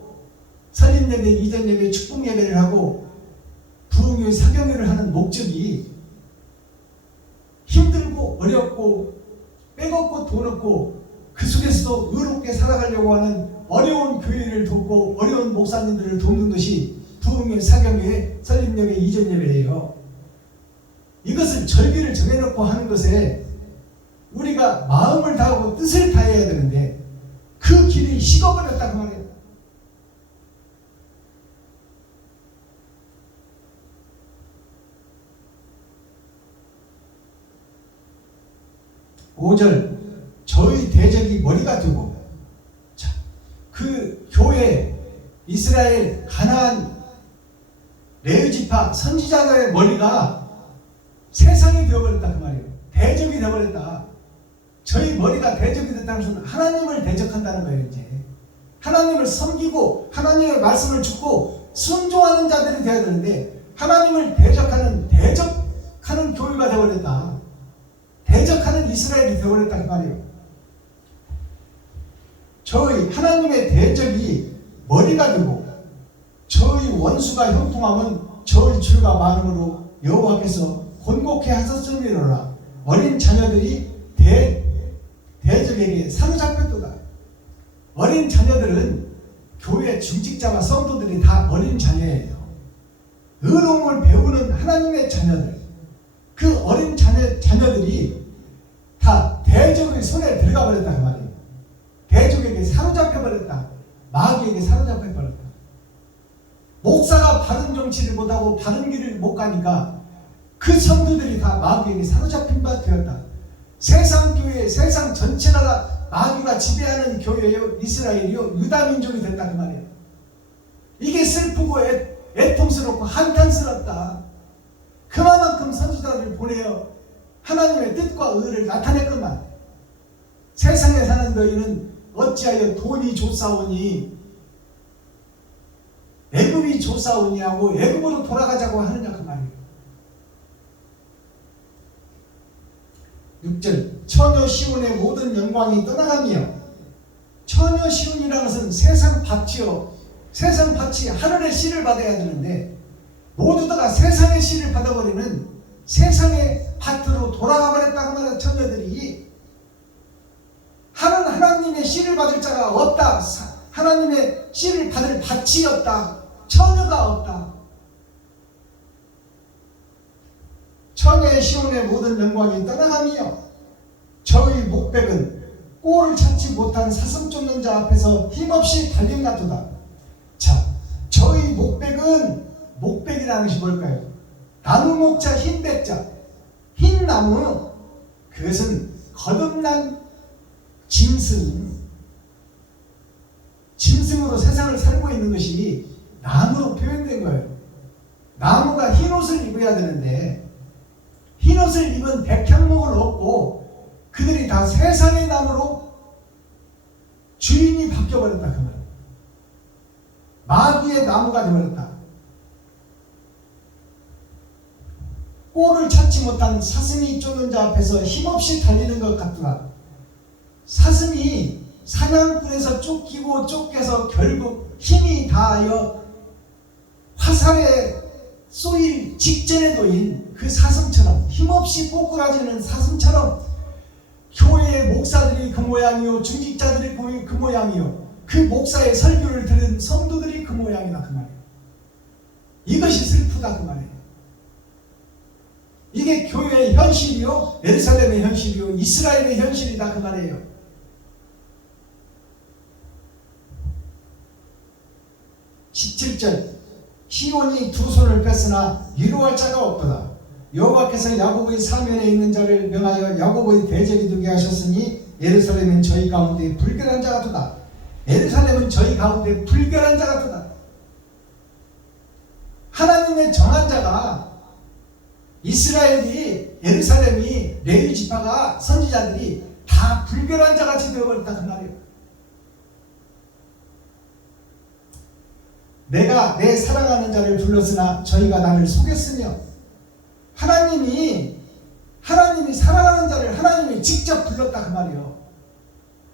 설립예배, 이전예배, 축복예배를 하고 부흥회, 사경회를 하는 목적이 힘들고 어렵고 빼먹고 돈 없고 그 속에서도 의롭게 살아가려고 하는 어려운 교회를 돕고 어려운 목사님들을 돕는 것이 부흥회, 사경회, 설립예배, 이전예배예요. 이것을 절기를 정해놓고 하는 것에 우리가 마음을 다하고 뜻을 다해야 되는데 그 길이 식어버렸다 그 말이에요. (5절) 저희 대적이 머리가 되고, 자, 그 교회 이스라엘 가나안 레위지파 선지자들의 머리가 세상이 되어버렸다 그 말이에요. 대적이 되어버렸다. 저희 머리가 대적이 됐다는 것은 하나님을 대적한다는 거예요. 이제 하나님을 섬기고 하나님의 말씀을 듣고 순종하는 자들이 되어야 되는데 하나님을 대적하는 교회가 되어버렸다. 대적하는 이스라엘이 되어버렸다 그 말이에요. 저희 하나님의 대적이 머리가 되고 저희 원수가 형통하면 저희 죄가 많음으로 여호와께서 곤곡해 하셨음이로라. 어린 자녀들이 대적에게 사로잡혔도다. 어린 자녀들은 교회 중직자와 성도들이 다 어린 자녀예요. 의로움을 배우는 하나님의 자녀들, 그 어린 자녀들이 다 대적의 손에 들어가 버렸다 그 말이에요. 대적에게 사로잡혀 버렸다. 마귀에게 사로잡혀 버렸다. 목사가 바른 정치를 못하고 바른 길을 못 가니까 그 성도들이 다 마귀에게 사로잡힌 바 되었다. 세상 교회, 세상 전체가 다 마귀가 지배하는 교회요, 이스라엘이요, 유다민족이 됐다 그 말이에요. 이게 슬프고 애통스럽고 한탄스럽다. 그만큼 선지자들을 보내어 하나님의 뜻과 의를 나타냈건만 세상에 사는 너희는 어찌하여 돈이 좋사오니 애굽이 좋사오니 하고 애굽으로 돌아가자고 하느냐 그 말이에요. 6절 처녀 시온의 모든 영광이 떠나가며, 처녀 시온이라는 것은 세상 밭이요, 세상 밭이 하늘의 씨를 받아야 되는데 모두 다가 세상의 씨를 받아버리는 세상의 밭으로 돌아가 버렸다고 하는 처녀들이 하나님의 씨를 받을 자가 없다. 하나님의 씨를 받을 밭이 없다. 처녀가 없다. 처녀의 시온의 모든 영광이 떠나가며 저의 목백은 꼴을 찾지 못한 사슴 쫓는 자 앞에서 힘없이 달린다도다. 자, 저의 목백은, 목백이라는 것이 뭘까요? 나무 목자 흰 백자, 흰 나무, 그것은 거듭난 짐승으로 세상을 살고 있는 것이 나무로 표현된 거예요. 나무가 흰 옷을 입어야 되는데 흰 옷을 입은 백향목을 얻고 그들이 다 세상의 나무로 주인이 바뀌어버렸다 그 말. 마귀의 나무가 되어버렸다. 꼴을 찾지 못한 사슴이 쫓는 자 앞에서 힘없이 달리는 것 같더라. 사슴이 사냥꾼에서 쫓기고 쫓겨서 결국 힘이 다하여 화살에 쏘일 직전에 놓인 그 사슴처럼, 힘없이 꼬꾸라지는 사슴처럼 교회의 목사들이 그 모양이요, 중직자들이 그 모양이요, 그 목사의 설교를 들은 성도들이 그 모양이다 그 말이에요. 이것이 슬프다 그 말이에요. 이게 교회의 현실이요, 예루살렘의 현실이요, 이스라엘의 현실이다 그 말이에요. 17절 시온이 두 손을 뺐으나 위로할 자가 없도다. 여호와께서 야곱의 사면에 있는 자를 명하여 야곱의 대적이 되게 하셨으니 예루살렘은 저희 가운데 불결한 자가 되다. 예루살렘은 저희 가운데 불결한 자가 되다. 하나님의 정한 자가, 이스라엘이, 예루살렘이, 레위 지파가, 선지자들이 다 불결한 자같이 되어버렸다 그 말이에요. 내가 내 사랑하는 자를 불렀으나 저희가 나를 속였으며, 하나님이 사랑하는 자를 하나님이 직접 불렀다 그 말이에요.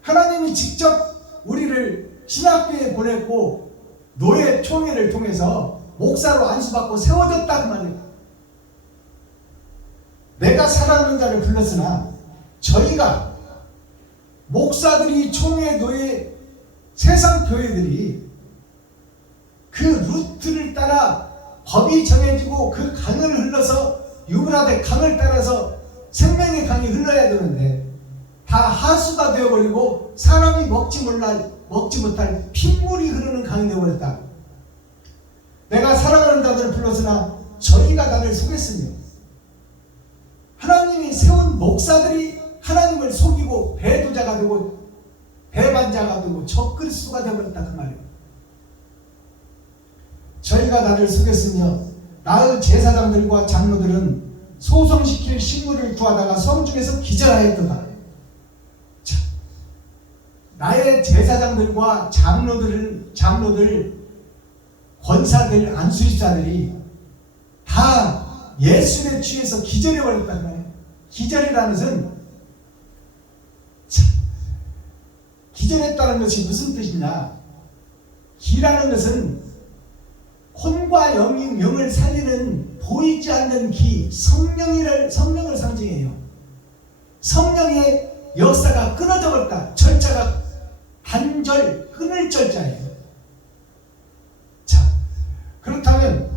하나님이 직접 우리를 신학교에 보냈고 노예 총회를 통해서 목사로 안수받고 세워졌다 그 말이에요. 내가 사랑하는 자를 불렀으나 저희가, 목사들이, 총회, 노예, 세상 교회들이 그 루트를 따라 법이 정해지고 그 강을 흘러서 유브라데 강을 따라서 생명의 강이 흘러야 되는데 다 하수가 되어버리고 사람이 먹지 못할 핏물이 흐르는 강이 되어버렸다. 내가 사랑하는 자들을 불렀으나 저희가 나를 속였으며, 하나님이 세운 목사들이 하나님을 속이고 배도자가 되고 배반자가 되고 적그리스도가 되어버렸다 그 말이에요. 저희가 나를 속였으며 나의 제사장들과 장로들은 소성시킬 식물을 구하다가 성중에서 기절하였도다. 자, 나의 제사장들과 장로들, 권사들, 안수집사들이 다 예술에 취해서 기절해버렸단 말이에요. 기절이라는 것은 참, 기절했다는 것이 무슨 뜻이냐? 기라는 것은 혼과 영을 살리는 보이지 않는 기, 성령을 상징해요. 성령의 역사가 끊어져 버렸다. 절자가 단절, 끊을 절자예요. 자, 그렇다면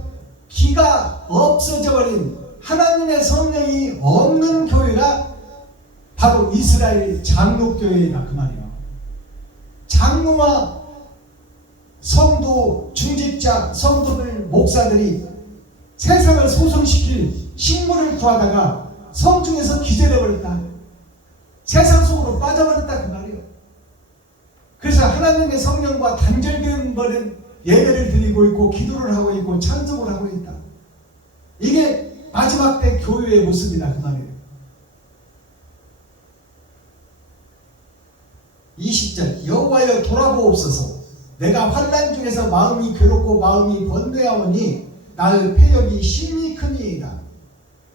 기가 없어져 버린 하나님의 성령이 없는 교회가 바로 이스라엘 장로교회다 그 말이에요. 장로와 성도, 중직자, 성도들, 목사들이 세상을 소성시킬 식물을 구하다가 성중에서 기절해버렸다. 세상 속으로 빠져버렸다 그 말이에요. 그래서 하나님의 성령과 단절된 버린 예배를 드리고 있고 기도를 하고 있고 찬송을 하고 있다. 이게 마지막 때 교회의 모습이다 그 말이에요. 20절 여호와여 돌아보옵소서. 내가 환난 중에서 마음이 괴롭고 마음이 번뇌하오니 나의 패역이 심히 크니이다.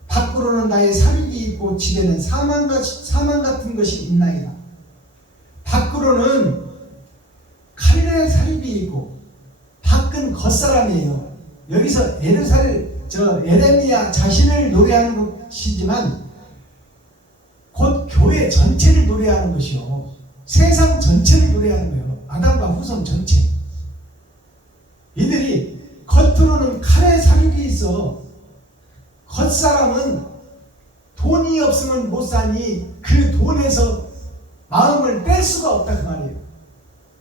밖으로는 나의 살육이 있고 집에는 사망 같은 것이 있나이다. 밖으로는 칼의 살육이 있고 밖은 겉사람이에요. 여기서 에레미야 자신을 노래하는 것이지만 곧 교회 전체를 노래하는 것이요. 세상 전체를 노래하는 거예요. 아담과 후손 전체. 이들이 겉으로는 칼의 살육이 있어. 겉사람은 돈이 없으면 못 사니 그 돈에서 마음을 뺄 수가 없다 그 말이에요.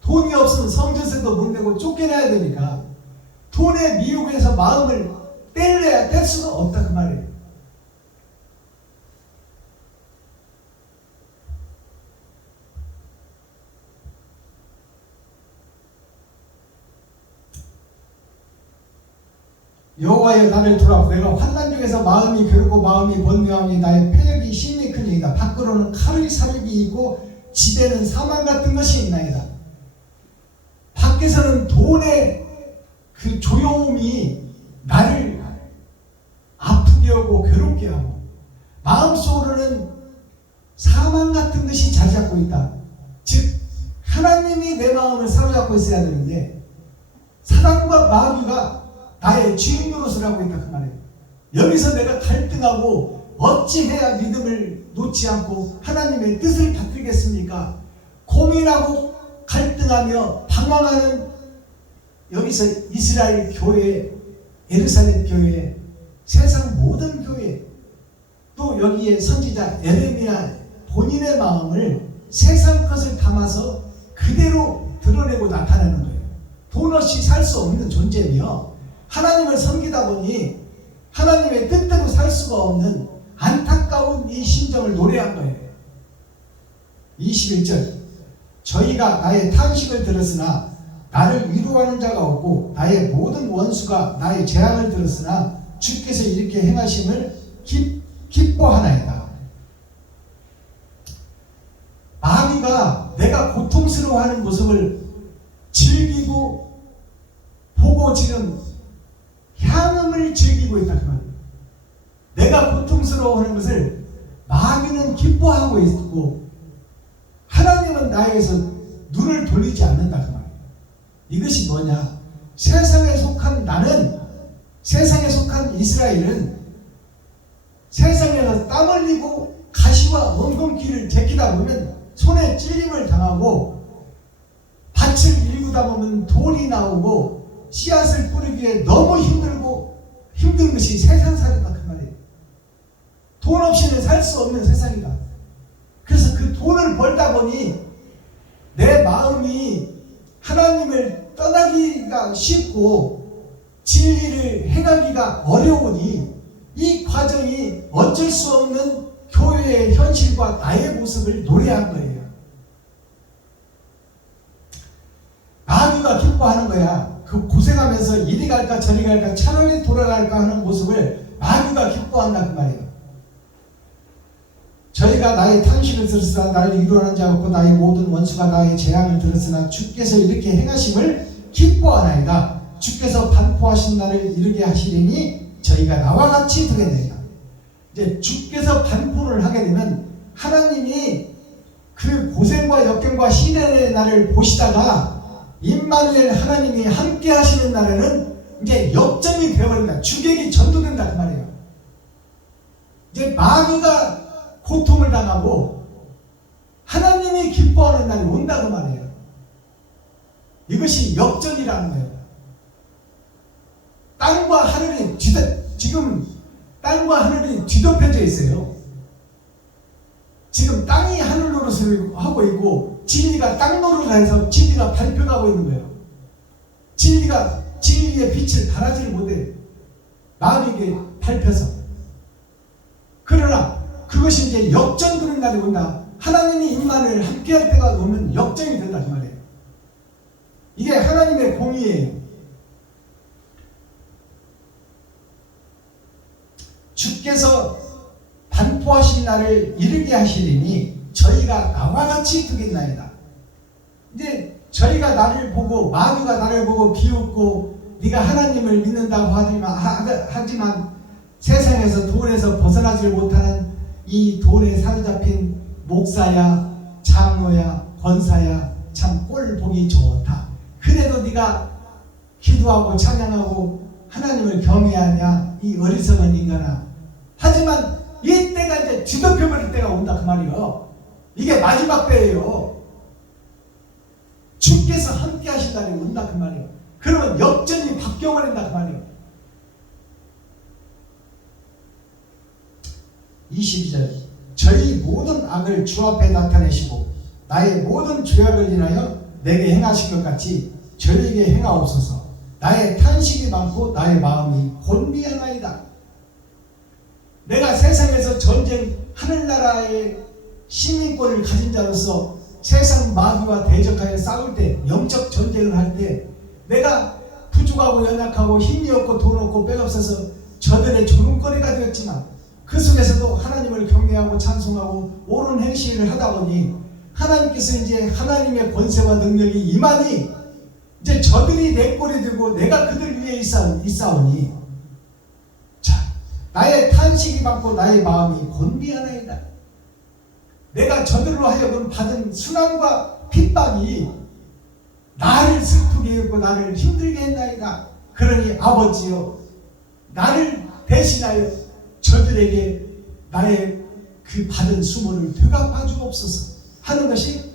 돈이 없으면 성전세도 못 내고 쫓겨나야 되니까 돈의 미혹에서 마음을 뺄 수가 없다 그 말이에요. 여호와여 나를 돌아보고 내가 환난 중에서 마음이 괴롭고 마음이 번뇌하오니 나의 패역이 심히 크니이다. 밖으로는 칼의 살육이 있고 집에는 사망 같은 것이 있나이다. 밖에서는 돈의 그 조여움이 나를 아프게 하고 괴롭게 하고 마음속으로는 사망 같은 것이 자리 잡고 있다. 즉 하나님이 내 마음을 사로잡고 있어야 되는데 사단과 마귀가 나의 주인 노릇을 하고 있다 그 말이에요. 여기서 내가 갈등하고 어찌해야 믿음을 놓지 않고 하나님의 뜻을 받들겠습니까? 고민하고 갈등하며 방황하는 여기서 이스라엘 교회, 예루살렘 교회, 세상 모든 교회, 또 여기에 선지자 에레미야 본인의 마음을 세상 것을 담아서 그대로 드러내고 나타내는 거예요. 돈 없이 살 수 없는 존재며 하나님을 섬기다 보니 하나님의 뜻대로 살 수가 없는 안타까운 이 심정을 노래한 거예요. 21절 저희가 나의 탄식을 들었으나 나를 위로하는 자가 없고 나의 모든 원수가 나의 재앙을 들었으나 주께서 이렇게 행하심을 기뻐하나이다. 마귀가 내가 고통스러워하는 모습을 즐기고 보고 지금 향음을 즐기고 있다 그 말이에요. 내가 고통스러워하는 것을 마귀는 기뻐하고 있고 하나님은 나에게서 눈을 돌리지 않는다 그 말이에요. 이것이 뭐냐? 세상에 속한 나는, 세상에 속한 이스라엘은 세상에서 땀 흘리고 가시와 엉겅퀴를 제키다 보면 손에 찔림을 당하고 밭을 일구다 보면 돌이 나오고 씨앗을 뿌리기에 너무 힘든 것이 세상살이다 그 말이에요. 돈 없이는 살 수 없는 세상이다. 그래서 그 돈을 벌다 보니 내 마음이 하나님을 떠나기가 쉽고 진리를 행하기가 어려우니 이 과정이 어쩔 수 없는 교회의 현실과 나의 모습을 노래한 거예요. 마귀가 기뻐하는 거야. 그 고생하면서 이리 갈까 저리 갈까 차라리 돌아갈까 하는 모습을 마귀가 기뻐한다 그 말이에요. 저희가 나의 탄식을 들었으나 나를 위로하는 자 없고 나의 모든 원수가 나의 재앙을 들었으나 주께서 이렇게 행하심을 기뻐하나이다. 주께서 반포하신 날을 이르게 하시리니 저희가 나와 같이 되겠나이다. 이제 주께서 반포를 하게 되면 하나님이 그 고생과 역경과 시련의 날을 보시다가 임마누엘 하나님이 함께 하시는 날에는 이제 역전이 되어버린다. 주객이 전도된다 그 말이에요. 이제 마귀가 고통을 당하고 하나님이 기뻐하는 날이 온다 그 말이에요. 이것이 역전이라는 거예요. 땅과 하늘이 지금 땅과 하늘이 뒤덮여져 있어요. 지금 땅이 하늘 노릇을 하고 있고 진리가 땅 노릇을 해서 진리가 발표하고 있는 거예요. 진리의 빛을 발하지를 못해요. 마귀에게 밟혀서. 그러나 그것이 이제 역전되는 날이 온다. 하나님이 임만을 함께할 때가 오면 역전이 된다 그 말이에요. 이게 하나님의 공의예요. 주께서 반포하신 날을 이르게 하시리니 저희가 나와 같이 두겠나이다. 이제 저희가 나를 보고 마귀가 나를 보고 비웃고 네가 하나님을 믿는다고 하지만 세상에서 돌에서 벗어나지 못하는 이 돌에 사로잡힌 목사야 장로야 권사야 참 꼴 보기 좋다. 그래도 네가 기도하고 찬양하고 하나님을 경외하냐 이 어리석은 인간아. 하지만 이때가 이제 뒤덮여버릴 때가 온다 그 말이요. 이게 마지막 때예요. 주께서 함께 하신 날이 온다 그 말이요. 그러면 역전이 바뀌어버린다 그 말이요. 22절 저희 모든 악을 주 앞에 나타내시고 나의 모든 죄악을 인하여 내게 행하신 것 같이 저에게 행하옵소서. 나의 탄식이 많고 나의 마음이 곤비하나이다. 내가 세상에서 전쟁 하늘나라의 시민권을 가진 자로서 세상 마귀와 대적하여 싸울 때 영적 전쟁을 할 때 내가 부족하고 연약하고 힘이 없고 돈 없고 빽 없어서 저들의 조롱거리가 되었지만 그 속에서도 하나님을 경외하고 찬송하고 옳은 행실을 하다 보니 하나님께서 이제 하나님의 권세와 능력이 임하니 이제 저들이 내 꼴이 되고 내가 그들 위에 있사오니 자 나의 탄식이 많고 나의 마음이 곤비하나이다. 내가 저들로 하여금 받은 순환과 핍박이 나를 슬프게 했고 나를 힘들게 했나이다. 그러니 아버지여 나를 대신하여 저들에게 나의 그 받은 수모를 되갚아 주옵소서 하는 것이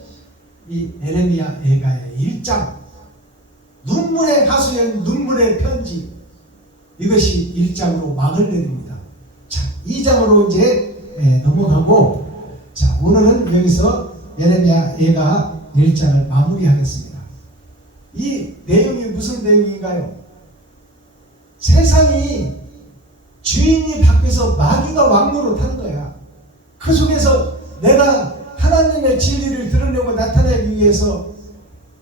이 에레미야 애가의 1장 눈물의 하소연 눈물의 편지 이것이 1장으로 막을 내립니다. 자 2장으로 이제 넘어가고 자 오늘은 여기서 에레미야 애가 1장을 마무리하겠습니다. 이 내용이 무슨 내용인가요? 세상이 주인이 바뀌어서 마귀가 왕노릇하는 거야. 그 속에서 내가 하나님의 진리를 드러내고 나타내기 위해서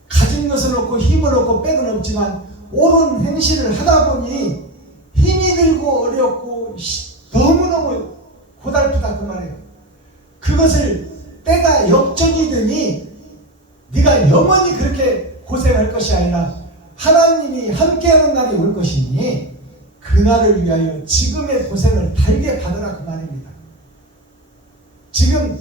가진 것은 없고 힘은 없고 빽은 없지만 옳은 행실을 하다 보니 힘이 들고 어렵고 너무너무 고달프다 그 말이에요. 그것을 때가 역전이 되니 네가 영원히 그렇게 고생할 것이 아니라 하나님이 함께하는 날이 올 것이니 그날을 위하여 지금의 고생을 달게 받으라 그 말입니다. 지금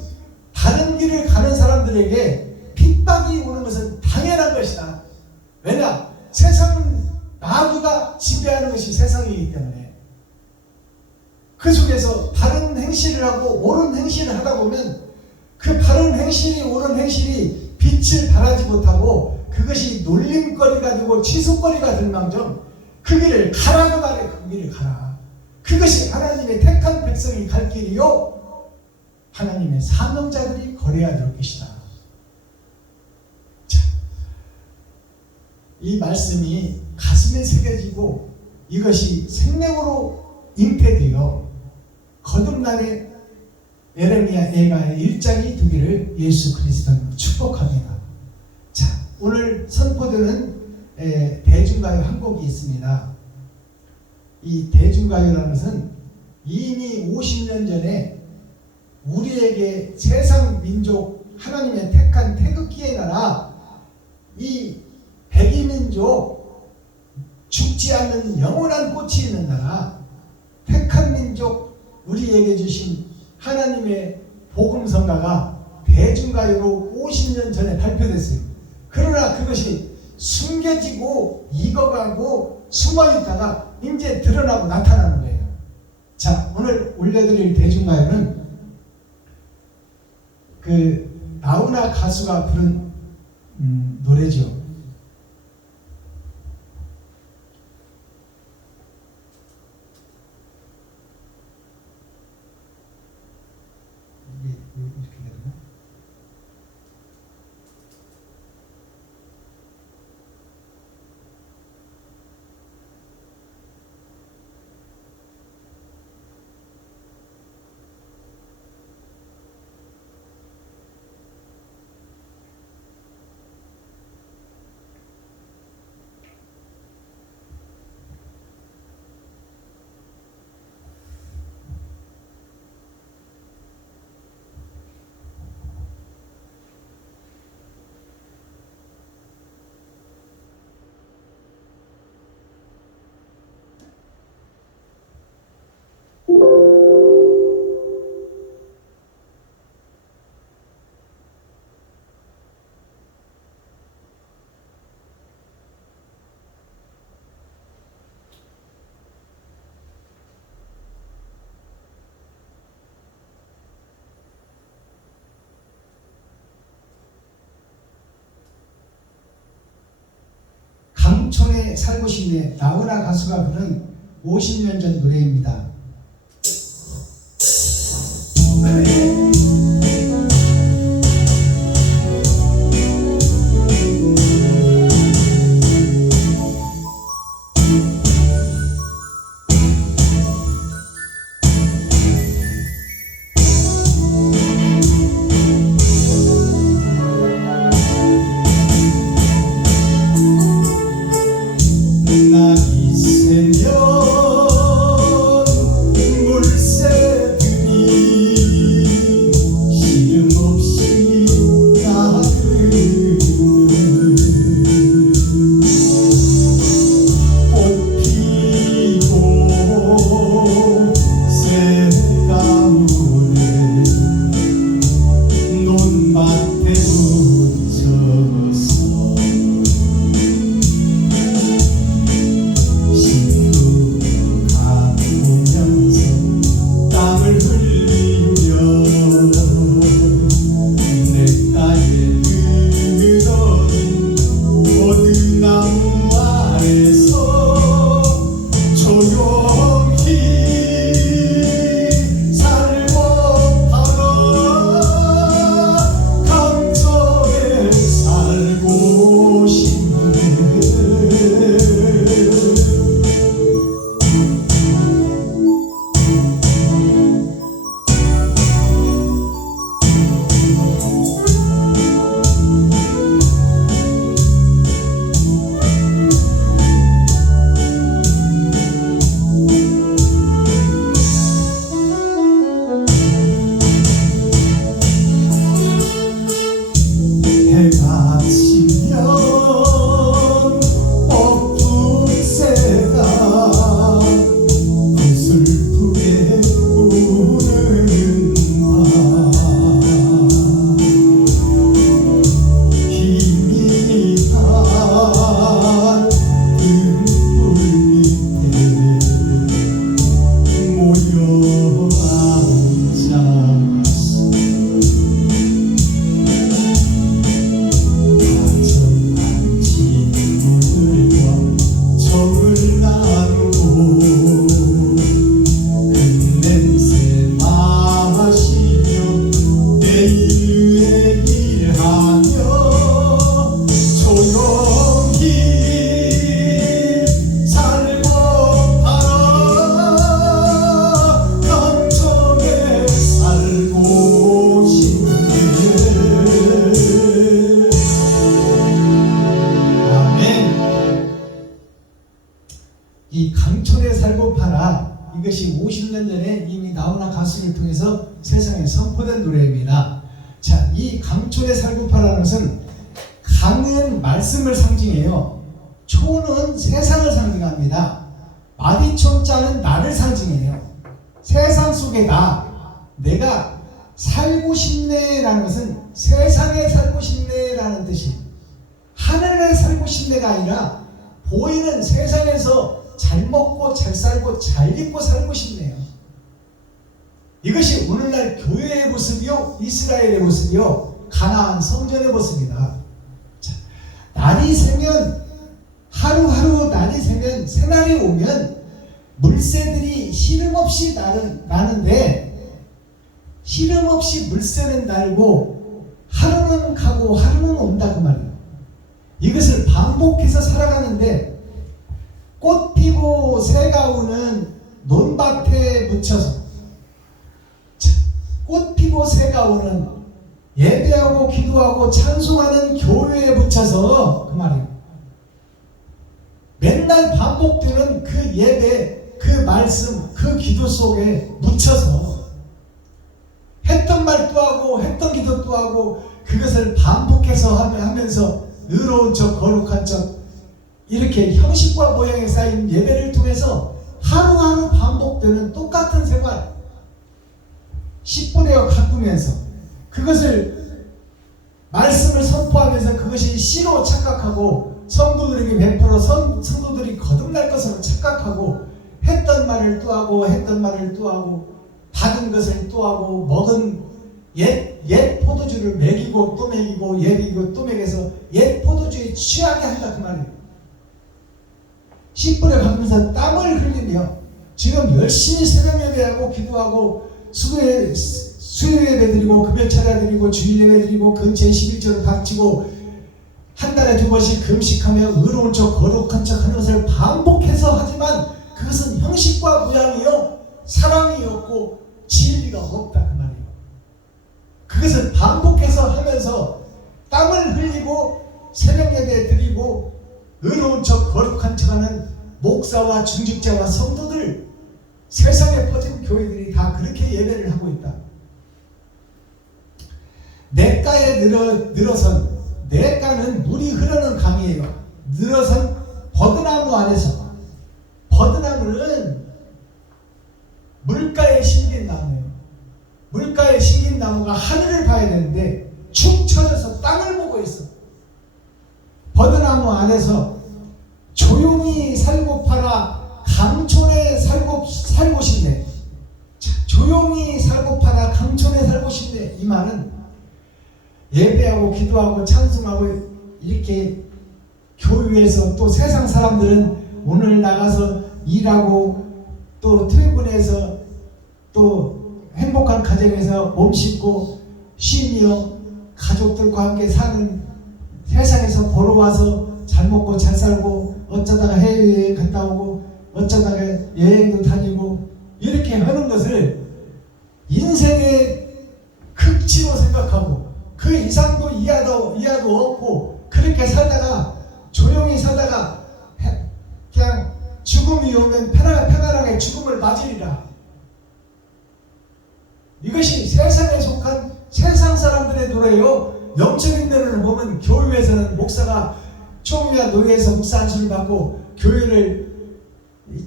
다른 길을 가는 사람들에게 핍박이 오는 것은 당연한 것이다. 왜냐? 세상은 마귀가 지배하는 것이 세상이기 때문에 그 속에서 바른 행실을 하고 옳은 행실을 하다 보면 그 바른 행실이 옳은 행실이 빛을 발하지 못하고 그것이 놀림거리가 되고 치솟거리가 될 망정 그 길을 가라 그 말에 그 길을 가라. 그것이 하나님의 택한 백성이 갈 길이요 하나님의 사명자들이 걸어야 될 것이다. 자, 이 말씀이 가슴에 새겨지고 이것이 생명으로 잉태되어 거듭날에 에레미야 애가의 1장이 되기를 예수 그리스도로 축복합니다. 자, 오늘 선포되는 대중가요 한 곡이 있습니다. 이 대중가요라는 것은 이미 50년 전에 우리에게 세상 민족 하나님의 택한 태극기의 나라 이 백이민족 죽지 않는 영원한 꽃이 있는 나라 택한 민족 우리에게 주신 감초가가 대중가요로 50년 전에 발표됐어요. 그러나 그것이 숨겨지고 익어가고 숨어있다가 이제 드러나고 나타나는 거예요. 자, 오늘 올려드릴 대중가요는 그 나훈아 가수가 부른 노래죠. 이게 이렇게 되나? 강촌에 살고 싶네, 나훈아 가수가 부른 50년 전 노래입니다. 날이 새면 이 강촌에 살고 팔아, 이것이 50년 전에 이미 나훈아 가수를 통해서 세상에 선포된 노래입니다. 자, 이 강촌에 살고 파라는 것은 강은 말씀을 상징해요. 초는 세상을 상징합니다. 마디촌자는 나를 상징해요. 세상 속에 내가 살고 싶네라는 것은 세상에 살고 싶네라는 뜻이 하늘에 살고 싶네가 아니라 보이는 세상에서 잘 먹고 잘 살고 잘 입고 살고 싶네요. 이것이 오늘날 교회의 모습이요, 이스라엘의 모습이요, 가나안 성전의 모습이다. 자, 날이 새면 하루하루 날이 새면 새날이 오면 물새들이 시름없이 나는데 시름없이 물새는 날고 하루는 가고 하루는 온다 그 말이에요. 이것을 반복해서 살아가는데 꽃 피고 새가 오는 논밭에 묻혀서 꽃 피고 새가 오는 예배하고 기도하고 찬송하는 교회에 묻혀서 그 말이에요. 맨날 반복되는 그 예배, 그 말씀, 그 기도 속에 묻혀서 했던 말도 하고 했던 기도도 하고 그것을 반복해서 하면서 의로운 척 거룩한 척 이렇게 형식과 모양에 쌓인 예배를 통해서 하루하루 반복되는 똑같은 생활 10분에 가꾸면서 그것을 말씀을 선포하면서 그것이 씨로 착각하고 성도들에게 베풀어 성도들이 거듭날 것으로 착각하고 했던 말을 또 하고 했던 말을 또 하고 받은 것을 또 하고 먹은 옛 포도주를 먹이고 또 먹이고 예비고 또 먹여서 옛 포도주에 취하게 한다 그 말이에요. 10분에 가면서 땀을 흘리며 지금 열심히 새벽 예배하고 기도하고 수요 예배 드리고 금요 차례 드리고 주일 예배 드리고 근처에 11조를 바치고 한 달에 2번씩 금식하며 의로운 척 거룩한 척 하는 것을 반복해서 하지만 그것은 형식과 모양이요 사랑이 없고 진리가 없다 그 말이에요. 그것을 반복해서 하면서 땀을 흘리고 새벽 예배 드리고 의로운 척 거룩한 척 하는 목사와 중직자와 성도들 세상에 퍼진 교회들이 다 그렇게 예배를 하고 있다. 냇가에 늘어선 냇가는 물이 흐르는 강이에요. 늘어선 버드나무 안에서 버드나무는 물가에 심긴 나무예요. 물가에 심긴 나무가 하늘을 봐야 되는데 축 처져서 땅을 보고 있어. 버드나무 안에서 조용히 살고 팔아 강촌에 살고 싶네. 조용히 살고 팔아 강촌에 살고 싶네. 이 말은 예배하고 기도하고 찬송하고 이렇게 교회에서 또 세상 사람들은 오늘 나가서 일하고 또 퇴근해서 또 행복한 가정에서 몸 씻고 쉬며 가족들과 함께 사는 세상에서 보러 와서 잘 먹고 잘 살고 어쩌다가 해외여행 갔다 오고 어쩌다가 여행도 다니고 이렇게 하는 것을 인생의 극치로 생각하고 그 이상도 이하도 없고 그렇게 살다가 조용히 살다가 그냥 죽음이 오면 편안하게 죽음을 맞으리라. 이것이 세상에 속한 세상 사람들의 노래요. 영적인 노래를 보면 교회에서는 목사가 총회와 노예에서 목사 안수를 받고 교회를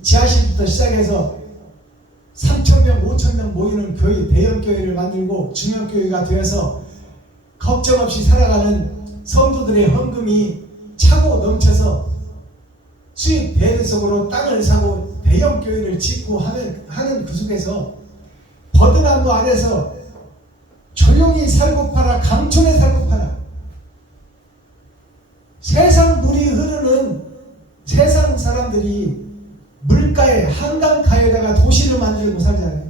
지하실부터 시작해서 3,000명, 5,000명 모이는 교회, 대형 교회를 만들고 중형 교회가 되어서 걱정 없이 살아가는 성도들의 헌금이 차고 넘쳐서 수입 대리석으로 땅을 사고 대형 교회를 짓고 하는 그 속에서 버드나무 아래서 조용히 살고 팔아 강촌에 살고 팔아 세상 물이 흐르는 세상 사람들이 물가에 한강가에다가 도시를 만들고 살잖아요.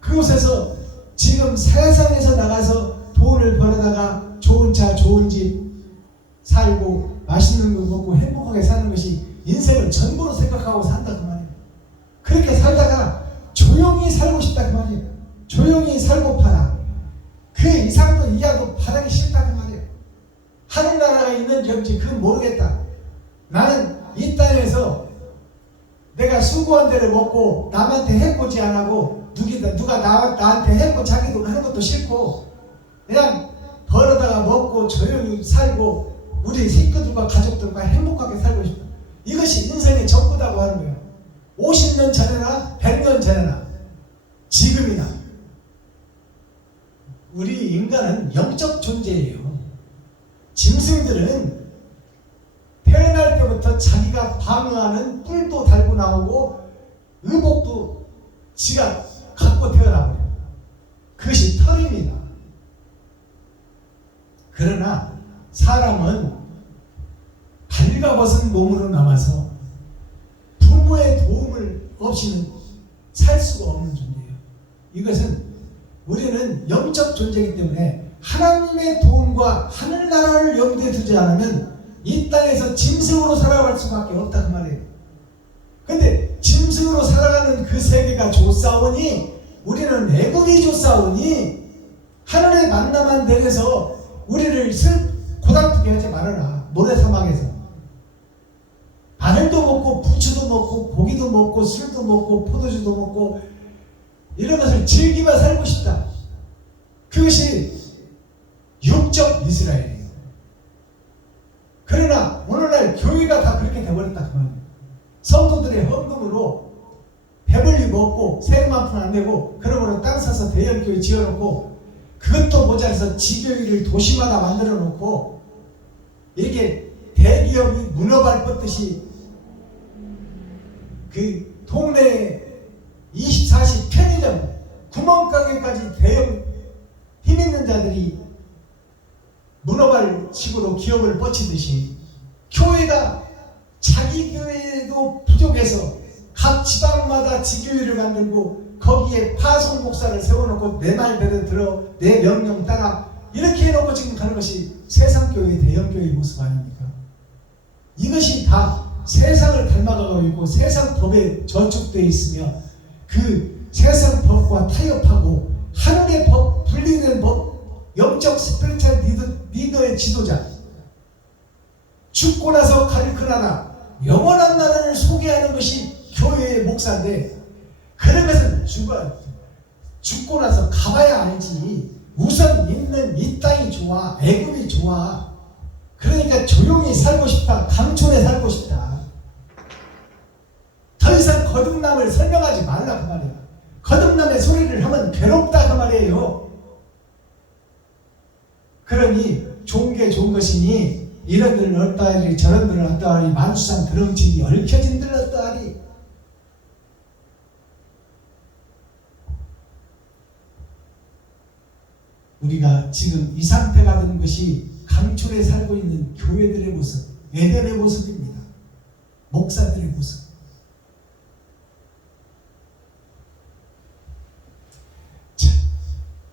그곳에서 지금 세상에서 나가서 돈을 벌어다가 좋은 차 좋은 집 살고 맛있는 거 먹고 행복하게 사는 것이 인생을 전부로 생각하고 산다 그 말이에요. 그렇게 살다가 조용히 살고 싶다 그 말이에요. 조용히 살고 팔아 그 이상도 이하도 바라기 싫다 그 말이에요. 하늘나라가 있는지 없는지 그건 모르겠다. 나는 이 땅에서 내가 수고한 대로 먹고 남한테 해코지 안 하고 누가 나한테 해코 자기도 하는 것도 싫고 그냥 벌어다가 먹고 조용히 살고 우리 식구들과 가족들과 행복하게 살고 싶다. 이것이 인생의 전부다고 하는 거예요. 50년 전에나 100년 전에나 지금이나 인간은 영적 존재예요. 짐승들은 태어날 때부터 자기가 방어하는 뿔도 달고 나오고 의복도 지가 갖고 태어나버려요. 그것이 털입니다. 그러나 사람은 발가벗은 몸으로 남아서 부모의 도움을 없이는 살 수가 없는 존재예요. 이것은 우리는 영적 존재이기 때문에 하나님의 도움과 하늘나라를 염두에 두지 않으면 이 땅에서 짐승으로 살아갈 수밖에 없다 그 말이에요. 근데 짐승으로 살아가는 그 세계가 좋사오니 우리는 애굽이 좋사오니 하늘의 만나만 내려서 우리를 고달프게 하지 말아라. 모래사막에서 바늘도 먹고 부추도 먹고 고기도 먹고 술도 먹고 포도주도 먹고 이런 것을 즐기며 살고 싶다. 그것이 육적 이스라엘이에요. 그러나 오늘날 교회가 다 그렇게 돼버렸다 그 말이에요. 성도들의 헌금으로 배불리 먹고 세금만 푼 안 내고 그러므로 땅 사서 대형교회 지어놓고 그것도 모자라서 지교회를 도시마다 만들어 놓고 이렇게 대기업이 문어발 뻗듯이 그 동네 24시 편의점 구멍가게까지 대형 힘있는 자들이 문어발 식으로 기업을 뻗치듯이 교회가 자기 교회도 부족해서 각 지방마다 지교회를 만들고 거기에 파송 목사를 세워놓고 내 말대로 들어 내 명령 따라 이렇게 해놓고 지금 가는 것이 세상교회 대형교회의 모습 아닙니까? 이것이 다 세상을 닮아가고 있고 세상 법에 저축되어 있으며 그 세상 법과 타협하고 하늘의 법, 분리된 법, 영적 스피리추얼 리더의 지도자, 죽고 나서 가르쳐나라 영원한 나라를 소개하는 것이 교회의 목사인데 그런 것은 죽고 나서 가봐야 알지. 우선 있는 이 땅이 좋아, 애굽이 좋아. 그러니까 조용히 살고 싶다, 강촌에 살고 싶다. 더 이상 거듭남을 설명하지 말라 그 말이야. 거듭남의 소리를 하면 괴롭다 그 말이에요. 그러니 좋은 게 좋은 것이니 이런들은 어떠하리 저런들은 어떠하리 만수상 드렁치기 얽혀진들 어떠하리. 우리가 지금 이 상태가 된 것이 강촌에 살고 있는 교회들의 모습, 예배의 모습입니다. 목사들의 모습. 자,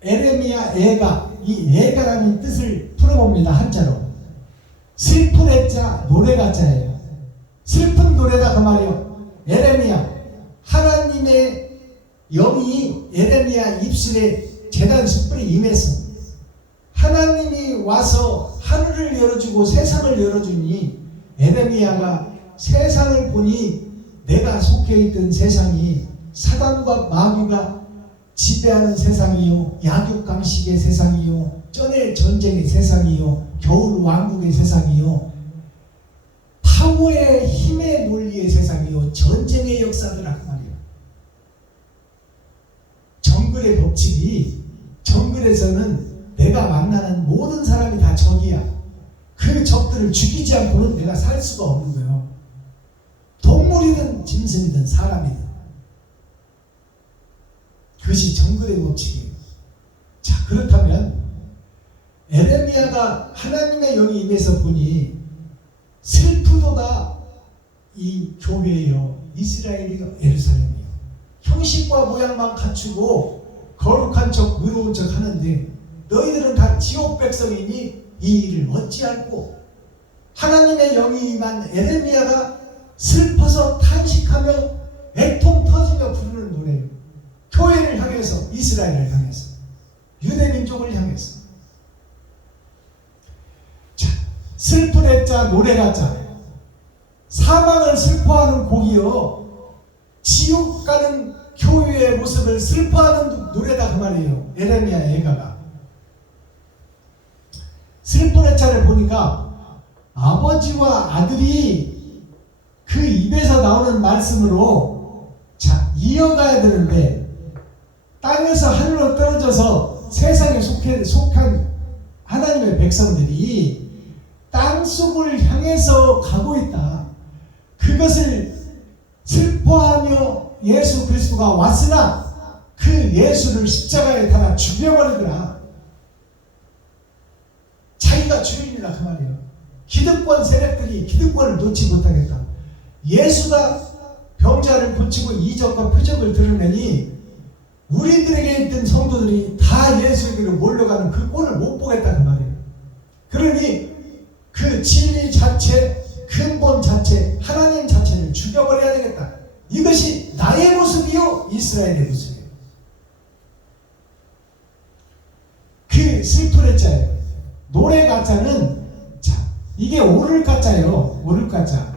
에레미야 애가, 이 애가라는 뜻을 풀어봅니다. 한자로. 슬픈 애자, 노래가 자예요. 슬픈 노래다 그 말이요. 에레미야, 하나님의 영이 에레미야 입술에 재단 숯불이 임해서 하나님이 와서 하늘을 열어주고 세상을 열어주니 에레미야가 세상을 보니 내가 속해있던 세상이 사단과 마귀가 지배하는 세상이요, 약육강식의 세상이요, 전의 전쟁의 세상이요, 겨울 왕국의 세상이요, 파워의 힘의 논리의 세상이요, 전쟁의 역사더라 그 말이에요. 정글의 법칙이, 정글에서는 내가 만나는 모든 사람이 다 적이야. 그 적들을 죽이지 않고는 내가 살 수가 없는 거예요. 동물이든 짐승이든 사람이든. 그것이 정글의 법칙이에요. 자, 그렇다면 에레미야가 하나님의 영이 임해서 보니 슬프도다 이 교회요, 이스라엘이요, 예루살렘이요. 형식과 모양만 갖추고 거룩한 척 의로운 척 하는데 너희들은 다 지옥 백성이니 이 일을 어찌할꼬. 하나님의 영이 임한 에레미야가 슬퍼서 탄식하며 애통 터지며 부르는 노래예요. 교회를 향해서, 이스라엘을 향해서, 유대민족을 향해서. 자, 슬픈 애자, 노래가 자. 사망을 슬퍼하는 곡이요, 지옥 가는 교회의 모습을 슬퍼하는 노래다 그 말이에요. 에레미야 애가가. 슬픈 애자를 보니까 아버지와 아들이 그 입에서 나오는 말씀으로 자, 이어가야 되는데 땅에서 하늘로 떨어져서 세상에 속한 하나님의 백성들이 땅속을 향해서 가고 있다. 그것을 슬퍼하며 예수 그리스도가 왔으나 그 예수를 십자가에 달아 죽여버리더라. 자기가 주인이라 그 말이에요. 기득권 세력들이 기득권을 놓지 못하겠다. 예수가 병자를 고치고 이적과 표적을 드러내니 우리들에게 있던 성도들이 다 예수에게로 몰려가는 그 꼴을 못 보겠다 그 말이에요. 그러니 그 진리 자체, 근본 자체, 하나님 자체를 죽여버려야 되겠다. 이것이 나의 모습이요 이스라엘의 모습이에요. 그 슬픈 해자예요. 노래 가짜는 자, 이게 오를 가짜예요. 오를 가짜.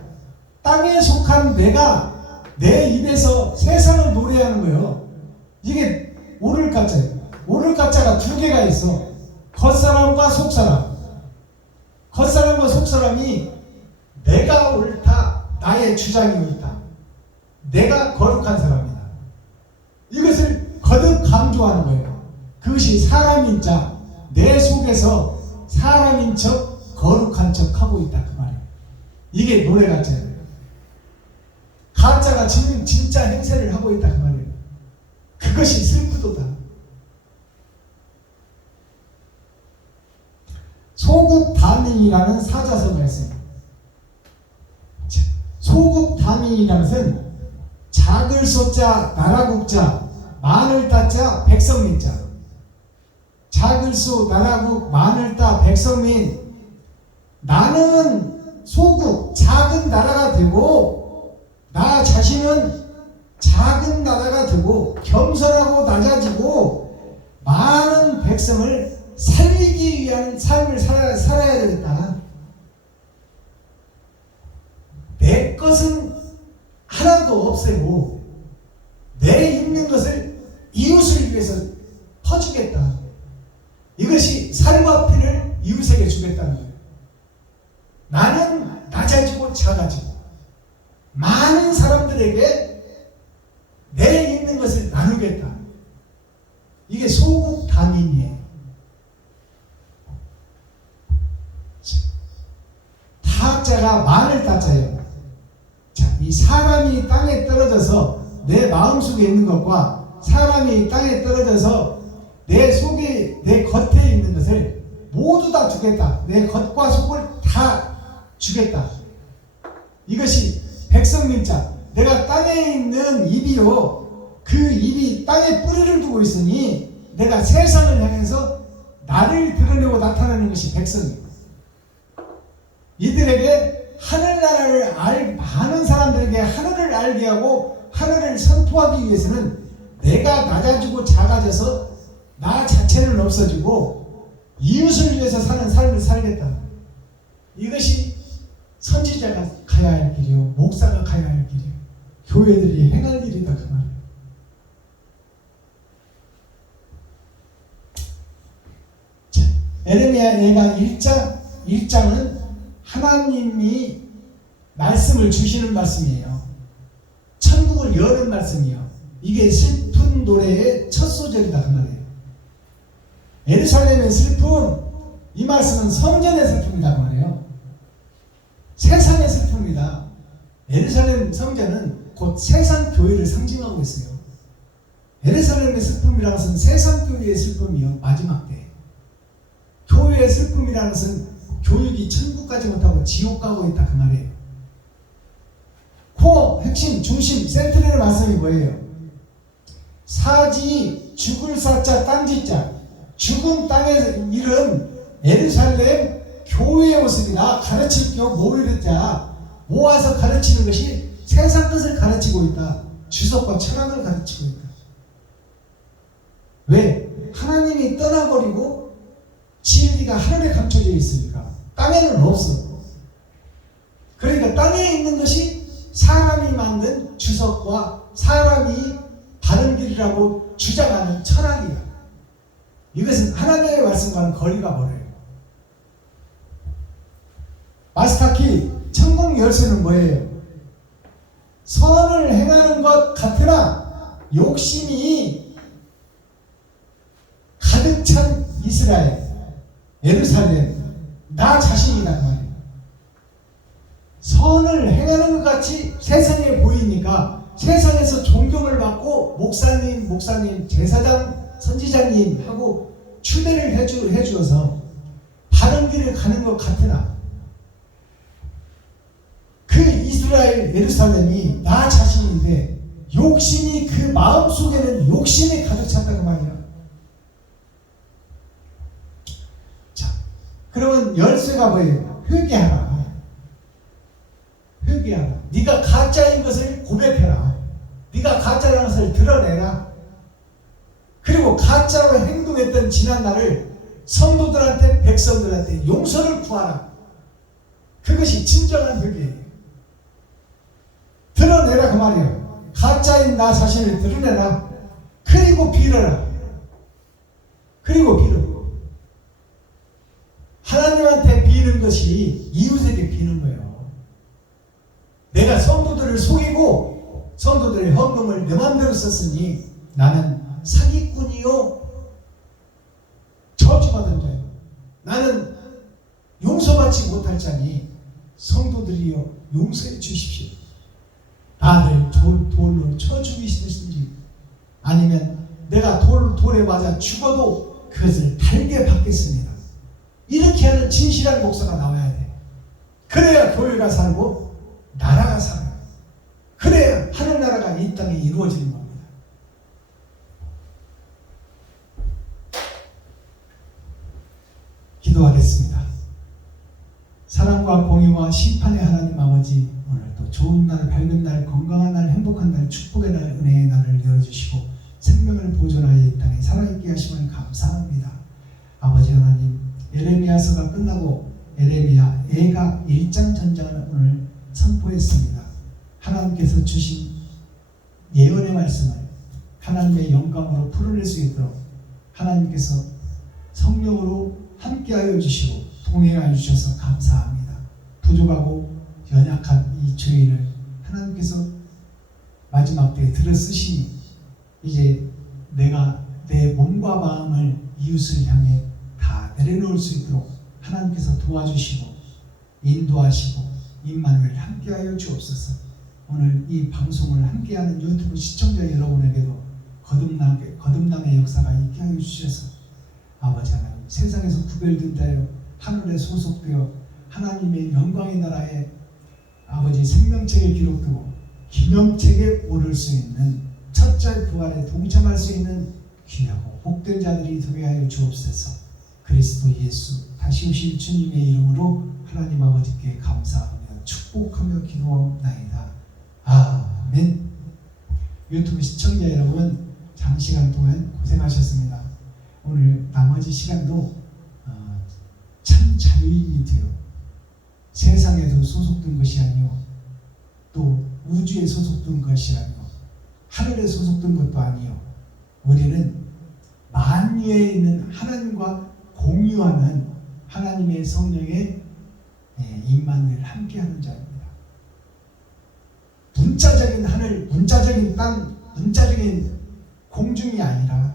땅에 속한 내가 내 입에서 세상을 노래하는 거예요. 이게 오를 가짜예요. 오를 가짜가 두 개가 있어. 겉사람과 속사람. 겉사람과 속사람이 내가 옳다, 나의 주장이 옳다, 내가 거룩한 사람이다. 이것을 거듭 강조하는 거예요. 그것이 사람인 자, 내 속에서 사람인 척 거룩한 척 하고 있다 그 말이에요. 이게 노래 가짜예요. 가짜가 진짜 행세를 하고 있다 그 말이에요. 그것이 슬프도다. 소국다민이라는 사자성어가 있어요. 소국다민이라는 것은 작을 소자 나라국자 많을 따자 백성민자. 작을 소 나라국 많을 따 백성민. 나는 소국 작은 나라가 되고 나 자신은 작은 나라가 되고 겸손하고 낮아지고 많은 백성을 살리기 위한 삶을 살아야 되겠다. 내 것은 하나도 없애고 내 있는 것을 이웃을 위해서 퍼주겠다. 이것이 살과 피를 이웃에게 주겠다는 거예요. 나는 낮아지고 작아지고 많은 사람들에게 내 있는 것을 나누겠다. 이게 소국다민이에요. 타자가 많을 따자예요. 자, 이 사람이 땅에 떨어져서 내 마음속에 있는 것과 사람이 땅에 떨어져서 내 속에 내 겉에 있는 것을 모두 다 주겠다. 내 겉과 속을 다 주겠다. 이것이 백성민자. 내가 땅에 있는 입이요, 그 입이 땅에 뿌리를 두고 있으니 내가 세상을 향해서 나를 드러내고 나타나는 것이 백성이에요. 이들에게 하늘나라를 많은 사람들에게 하늘을 알게 하고 하늘을 선포하기 위해서는 내가 낮아지고 작아져서 나 자체는 없어지고 이웃을 위해서 사는 삶을 살겠다. 이것이 선지자가 가야 할 길이요, 목사가 가야 할 길이요, 교회들이 행할 일이다 그 말이에요. 자, 에레미야 예가 1장은 하나님이 말씀을 주시는 말씀이에요. 천국을 여는 말씀이에요. 이게 슬픈 노래의 첫 소절이다 그 말이에요. 예루살렘의 슬픔, 이 말씀은 성전의 슬픔이다 그 말이에요. 세상의 슬픔이다. 예루살렘 성전은 곧 세상 교회를 상징하고 있어요. 예루살렘의 슬픔이라는 것은 세상 교회의 슬픔이요, 마지막 때. 교회의 슬픔이라는 것은 교육이 천국까지 못하고 지옥 가고 있다 그 말이에요. 코어, 핵심, 중심, 센트럴의 말씀이 뭐예요? 사지, 죽을 사자, 땅지자. 죽은 땅의 일은 예루살렘 교회의 모습이다. 가르칠 겨 모이는 자, 모아서 가르치는 것이 세상 것을 가르치고 있다. 주석과 철학을 가르치고 있다. 왜? 하나님이 떠나버리고 진리가 하늘에 감춰져 있으니까. 땅에는 없어. 그러니까 땅에 있는 것이 사람이 만든 주석과 사람이 바른 길이라고 주장하는 철학이야. 이것은 하나님의 말씀과는 거리가 멀어요. 마스터키 천국 열쇠는 뭐예요? 선을 행하는 것 같으나 욕심이 가득 차 이스라엘, 예루살렘, 나 자신이란 말이에요. 선을 행하는 것 같이 세상에 보이니까 세상에서 존경을 받고 목사님, 제사장, 선지자님 하고 추대를 해주어서 바른 길을 가는 것 같으나 그 이스라엘 예루살렘이 나 자신인데 욕심이 그 마음속에는 욕심이 가득 찼다고 말이야. 자, 그러면 열쇠가 뭐예요? 회개하라. 회개하라. 네가 가짜인 것을 고백해라. 네가 가짜라는 것을 드러내라. 그리고 가짜로 행동했던 지난 날을 성도들한테, 백성들한테 용서를 구하라. 그것이 진정한 회개예요. 드러내라 그 말이에요. 가짜인 나 자신을 드러내라. 그리고 빌어라. 그리고 빌어. 하나님한테 비는 것이 이웃에게 비는 거예요. 내가 성도들을 속이고 성도들의 헌금을 내 마음대로 썼으니 나는 사기꾼이요 저주받은 자요. 나는 용서받지 못할 자니 성도들이요 용서해 주십시오. 나를 돌로 쳐 죽이시든지 아니면 내가 돌에 맞아 죽어도 그것을 달게 받겠습니다. 이렇게 하는 진실한 목사가 나와야 돼. 그래야 교회가 살고 나라가 살아요. 그래야 하늘나라가 이 땅에 이루어지는 겁니다. 기도하겠습니다. 사랑과 공의와 심판의 하나님 아버지, 오늘도 좋은 날, 밝은 날, 건강한 날, 행복한 날, 축복의 날, 은혜의 날을 열어주시고 생명을 보존하여 이 땅에 살아있게 하심을 감사합니다. 아버지 하나님, 에레미야서가 끝나고 에레미야 애가 1장 전장을 오늘 선포했습니다. 하나님께서 주신 예언의 말씀을 하나님의 영광으로 풀어낼 수 있도록 하나님께서 성령으로 함께하여 주시고 동행하여 주셔서 감사합니다. 부족하고 연약한 이 죄인을 하나님께서 마지막 때에 들어쓰시니 이제 내가 내 몸과 마음을 이웃을 향해 다 내려놓을 수 있도록 하나님께서 도와주시고 인도하시고 임만을 함께하여 주옵소서. 오늘 이 방송을 함께하는 유튜브 시청자 여러분에게도 거듭남의 역사가 있게 하여 주셔서 아버지 하나님, 세상에서 구별된다여 하늘에 소속되어 하나님의 영광의 나라에 아버지 생명책에 기록되고 기념책에 오를 수 있는 첫째 부활에 동참할 수 있는 귀하고 복된 자들이 되게 하여 주옵소서. 그리스도 예수 다시 오실 주님의 이름으로 하나님 아버지께 감사하며 축복하며 기도하옵나이다. 아멘. 유튜브 시청자 여러분, 장시간 동안 고생하셨습니다. 오늘 나머지 시간도 참 자유인이 되어 세상에도 소속된 것이 아니오, 또 우주에 소속된 것이 아니오, 하늘에 소속된 것도 아니오, 우리는 만유에 있는 하나님과 공유하는 하나님의 성령의 임만을 함께하는 자입니다. 문자적인 하늘, 문자적인 땅, 문자적인 공중이 아니라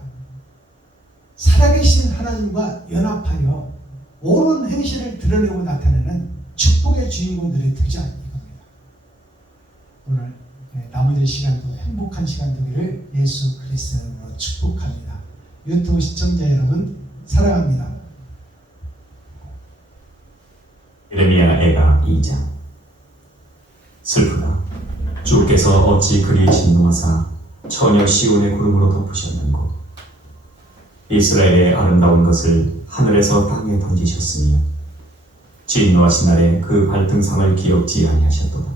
살아계신 하나님과 연합하여 옳은 행실을 드러내고 나타내는 축복의 주인공들이 되지 않는 겁니다. 오늘 나머지 시간도 행복한 시간 되기를 예수 그리스도로 축복합니다. 유튜브 시청자 여러분 사랑합니다. 에레미야 애가 2장. 슬프다. 주께서 어찌 그리 진노하사 처녀 시온의 구름으로 덮으셨는고. 이스라엘의 아름다운 것을 하늘에서 땅에 던지셨으며 진노하신 날에 그 발등상을 기억지 아니하셨도다.